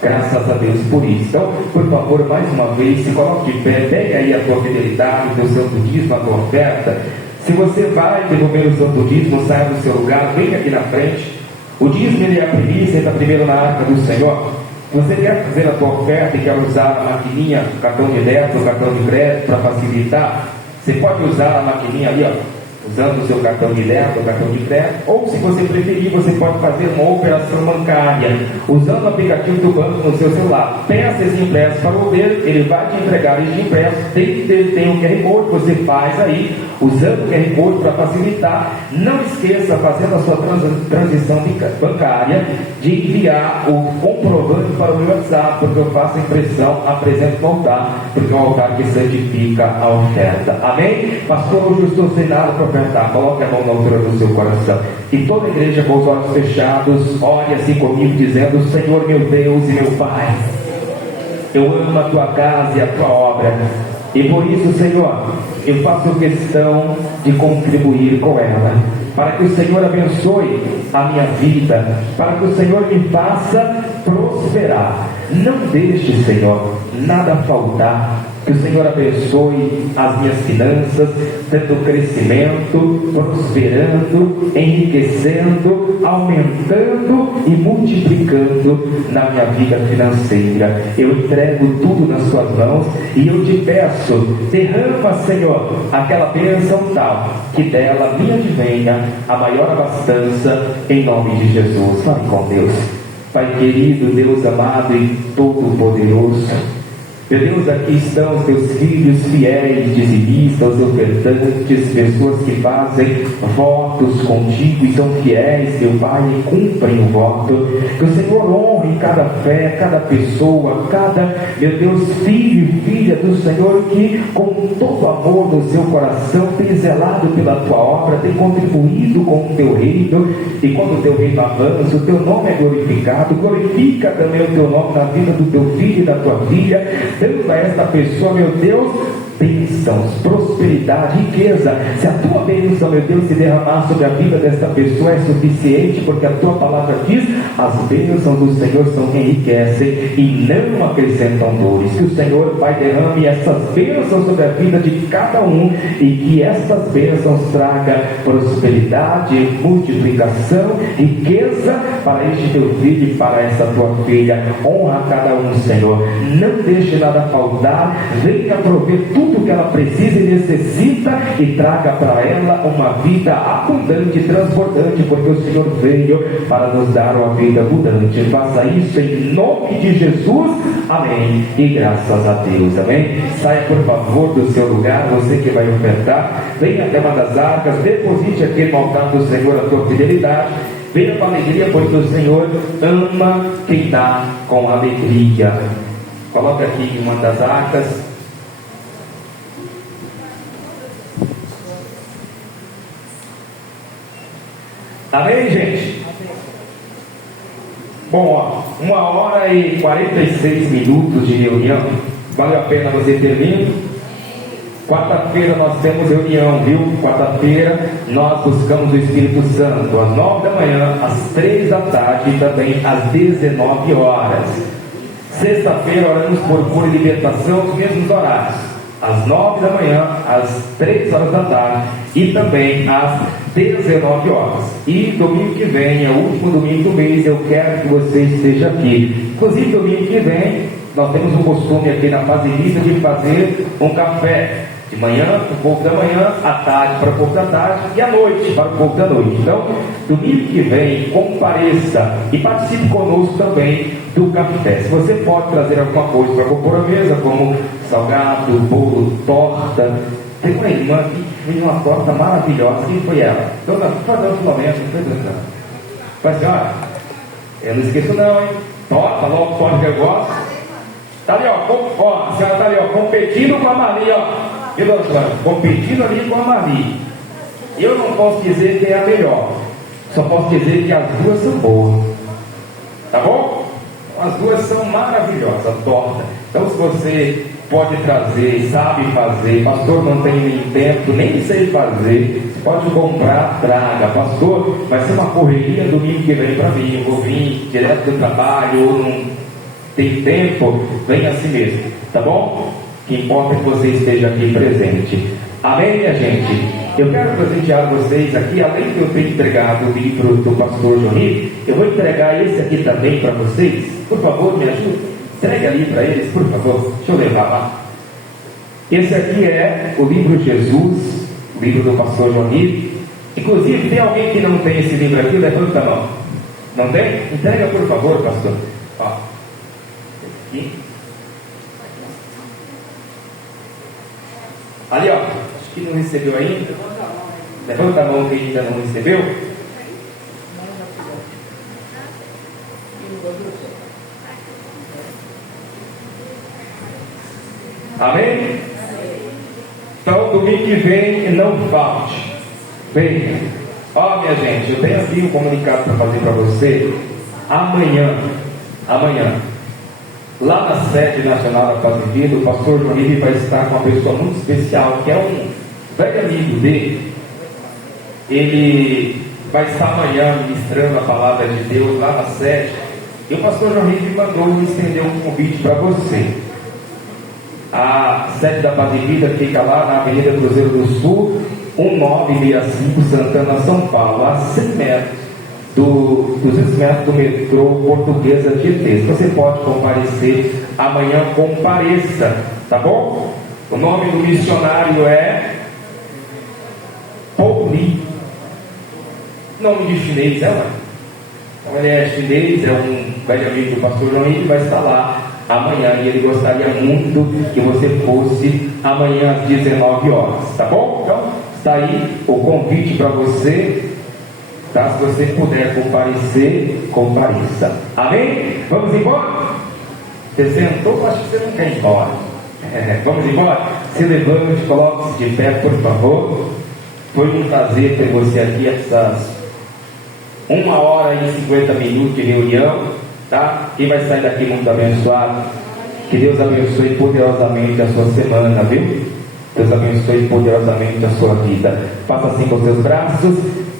Graças a Deus por isso. Então, por favor, mais uma vez, se coloque de pé, pegue aí a tua fidelidade, o teu santo dízimo, a tua oferta. Se você vai devolver o santo dízimo, saia do seu lugar, venha aqui na frente. O dízimo ele é a primícia, está primeiro na arca do Senhor. Você quer fazer a tua oferta e quer usar a maquininha, o cartão de débito, o cartão de crédito para facilitar, você pode usar a maquininha ali, usando o seu cartão de débito, o cartão de crédito, ou se você preferir, você pode fazer uma operação bancária, usando o aplicativo do banco no seu celular. Peça esse empréstimo para o governo, ele vai te entregar esse empréstimo, tem um QR Code, você faz aí, usando o QR Code para facilitar. Não esqueça, fazendo a sua transição bancária, de enviar o comprovante para o meu WhatsApp, porque eu faço a impressão, apresento no altar, porque é o altar que santifica a oferta. Amém? Pastor, hoje eu estou sem nada para ofertar. Coloque a mão na altura do seu coração. E toda a igreja com os olhos fechados, ore assim comigo, dizendo: Senhor meu Deus e meu Pai, eu amo a tua casa e a tua obra. E por isso, Senhor, eu faço questão de contribuir com ela, para que o Senhor abençoe a minha vida, para que o Senhor me faça prosperar. Não deixe, Senhor, nada faltar. Que o Senhor abençoe as minhas finanças, dando crescimento, prosperando, enriquecendo, aumentando e multiplicando na minha vida financeira. Eu entrego tudo nas tuas mãos e eu te peço, derrama, Senhor, aquela bênção tal, que dela me advenha a maior abastança, em nome de Jesus. Fale com Deus. Pai querido, Deus amado e todo-poderoso, meu Deus, aqui estão os teus filhos fiéis, dizimistas, ofertantes, pessoas que fazem votos contigo e são fiéis, meu Pai, e cumprem o voto. Que o Senhor honre cada fé, cada pessoa, cada, meu Deus, filho e filha do Senhor, que com todo amor no seu coração tem zelado pela tua obra, tem contribuído com o teu reino. E quando o teu reino avança, o teu nome é glorificado. Glorifica também o teu nome na vida do teu filho e da tua filha, dando a esta pessoa, meu Deus, bênção bênçãos, prosperidade, riqueza. Se a tua bênção, meu Deus, se derramar sobre a vida desta pessoa é suficiente, porque a tua palavra diz: as bênçãos do Senhor são que enriquecem e não acrescentam dores. Que o Senhor, Pai, derrame essas bênçãos sobre a vida de cada um e que essas bênçãos tragam prosperidade, multiplicação, riqueza para este teu filho e para essa tua filha. Honra cada um, Senhor. Não deixe nada faltar. Venha prover tudo que ela precisa e necessita e traga para ela uma vida abundante, transbordante, porque o Senhor veio para nos dar uma vida abundante. Faça isso em nome de Jesus. Amém. E graças a Deus. Amém. Saia, por favor, do seu lugar. Você que vai ofertar, venha até uma das arcas, deposite aqui no altar do Senhor a tua fidelidade. Venha com alegria, porque o Senhor ama quem dá com alegria. Coloca aqui em uma das arcas. Amém, gente? Bom, ó, 1h46 de reunião. Valeu a pena você ter vindo. Quarta-feira nós temos reunião, viu? Quarta-feira nós buscamos o Espírito Santo às 9 da manhã, às 3 da tarde e também às 19 horas. Sexta-feira oramos por cura e libertação, os mesmos horários, às 9 da manhã, às 3 horas da tarde e também às 19 horas. E domingo que vem, é o último domingo do mês, eu quero que você esteja aqui. Inclusive, domingo que vem, nós temos um costume aqui na Facilita de fazer um café. De manhã para o povo da manhã, à tarde para o povo da tarde e à noite para o povo da noite. Então, domingo que vem, compareça e participe conosco também do café. Se você pode trazer alguma coisa para compor a mesa, como salgado, bolo, torta. Tem uma irmã que fez uma torta maravilhosa. Quem foi ela? Dona, faz um momento, não foi, dona? Mas, olha, eu não esqueço não, hein? Torta, logo torta que eu gosto. Tá ali, ó, a senhora tá ali, ó, competindo com a Marli, ó. E competindo ali com a Marli. Eu não posso dizer que é a melhor, só posso dizer que as duas são boas. Tá bom? As duas são maravilhosas, a torta. Então, se você pode trazer, sabe fazer, pastor, não tem nem tempo, nem sei fazer, você pode comprar, traga. Pastor, vai ser uma correria domingo que vem para mim, eu vou vir direto do trabalho, ou não tem tempo, vem assim mesmo, tá bom? O que importa é que você esteja aqui presente. Amém, minha gente? Eu quero presentear vocês aqui, além de eu ter entregado o livro do pastor Johnny, eu vou entregar esse aqui também para vocês. Por favor, me ajude. Entregue ali para eles, por favor. Deixa eu levar lá. Esse aqui é o livro Jesus, o livro do pastor Johnny. Inclusive, tem alguém que não tem esse livro aqui? Levanta a mão. Não tem? Entrega, por favor, pastor. Ó. Aqui. Ali, ó, acho que não recebeu ainda. Levanta a mão quem ainda não recebeu. Amém? Então, domingo que vem, não falte. Venha. Ó, minha gente, eu tenho aqui um comunicado para fazer para você. Amanhã, lá na sede nacional da Paz e Vida, o pastor Johnny vai estar com uma pessoa muito especial, que é um velho amigo dele. Ele vai estar amanhã ministrando a palavra de Deus lá na sede. E o pastor Johnny me mandou me estender um convite para você. A sede da Paz e Vida fica lá na Avenida Cruzeiro do Sul, 1965, Santana, São Paulo, a 100 metros. 200 metros do metrô Portuguesa Tietê. Se você pode comparecer amanhã, compareça, tá bom? O nome do missionário é Pauli. Nome de chinês, é, mãe? Então, ele é chinês, é um velho amigo do pastor João, ele vai estar lá amanhã e ele gostaria muito que você fosse amanhã às 19 horas, tá bom? Então, está aí o convite para você. Tá? Se você puder comparecer, compareça. Amém? Vamos embora? Você sentou, acho que você não quer ir embora. Vamos embora? Se levante, coloque-se de pé, por favor. Foi um prazer ter você aqui, essas 1h50 de reunião. Tá? Quem vai sair daqui muito abençoado? Que Deus abençoe poderosamente a sua semana, viu? Deus abençoe poderosamente a sua vida. Faça assim com os seus braços,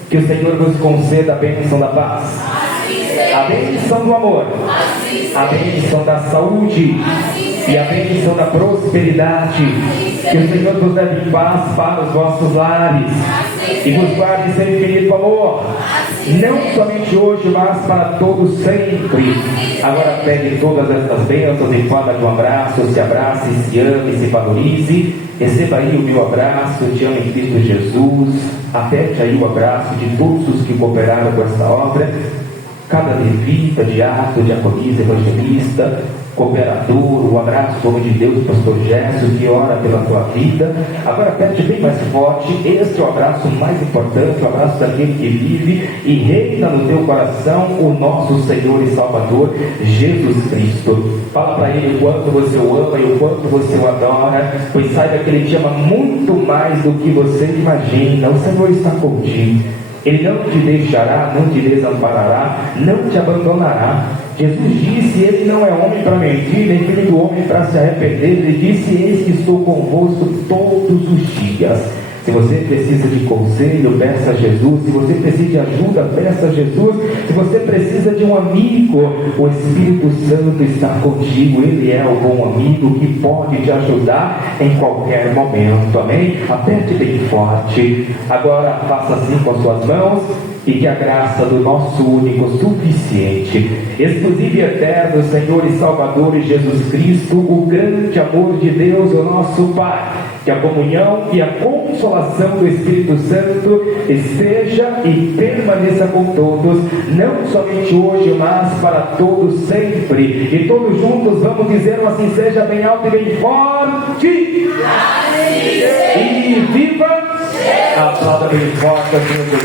que o Senhor vos conceda a bênção da paz, a bênção do amor, a bênção da saúde e a bênção da prosperidade. Que o Senhor vos leve em paz para os vossos lares e vos guarde sem infinito amor, não somente hoje, mas para todos sempre. Agora pegue todas essas bênçãos em forma de um abraço, se abrace, se ame, se valorize. Receba aí o meu abraço, te amo em Cristo Jesus. Aperte aí o abraço de todos os que cooperaram com esta obra, cada levita, diácono, diaconisa, evangelista, cooperador, o abraço do homem de Deus, pastor Gerson, que ora pela tua vida. Agora aperte bem mais forte. Este é o abraço mais importante, o abraço daquele que vive e reina no teu coração, o nosso Senhor e Salvador Jesus Cristo. Fala para ele o quanto você o ama e o quanto você o adora, pois saiba que ele te ama muito mais do que você imagina. O Senhor está contigo. Ele não te deixará, não te desamparará, não te abandonará. Jesus disse: ele não é homem para mentir, nem filho do homem para se arrepender. Ele disse: eis que estou convosco todos os dias. Se você precisa de conselho, peça a Jesus. Se você precisa de ajuda, peça a Jesus. Se você precisa de um amigo, o Espírito Santo está contigo. Ele é o bom amigo que pode te ajudar em qualquer momento. Amém? Aperte bem forte. Agora faça assim com as suas mãos, e que a graça do nosso único, suficiente, exclusivo e eterno Senhor e Salvador e Jesus Cristo, o grande amor de Deus, o nosso Pai, que a comunhão e a consolação do Espírito Santo esteja e permaneça com todos, não somente hoje, mas para todos sempre. E todos juntos vamos dizer assim seja, bem alto e bem forte. E viva! Aplauda bem forte a Deus.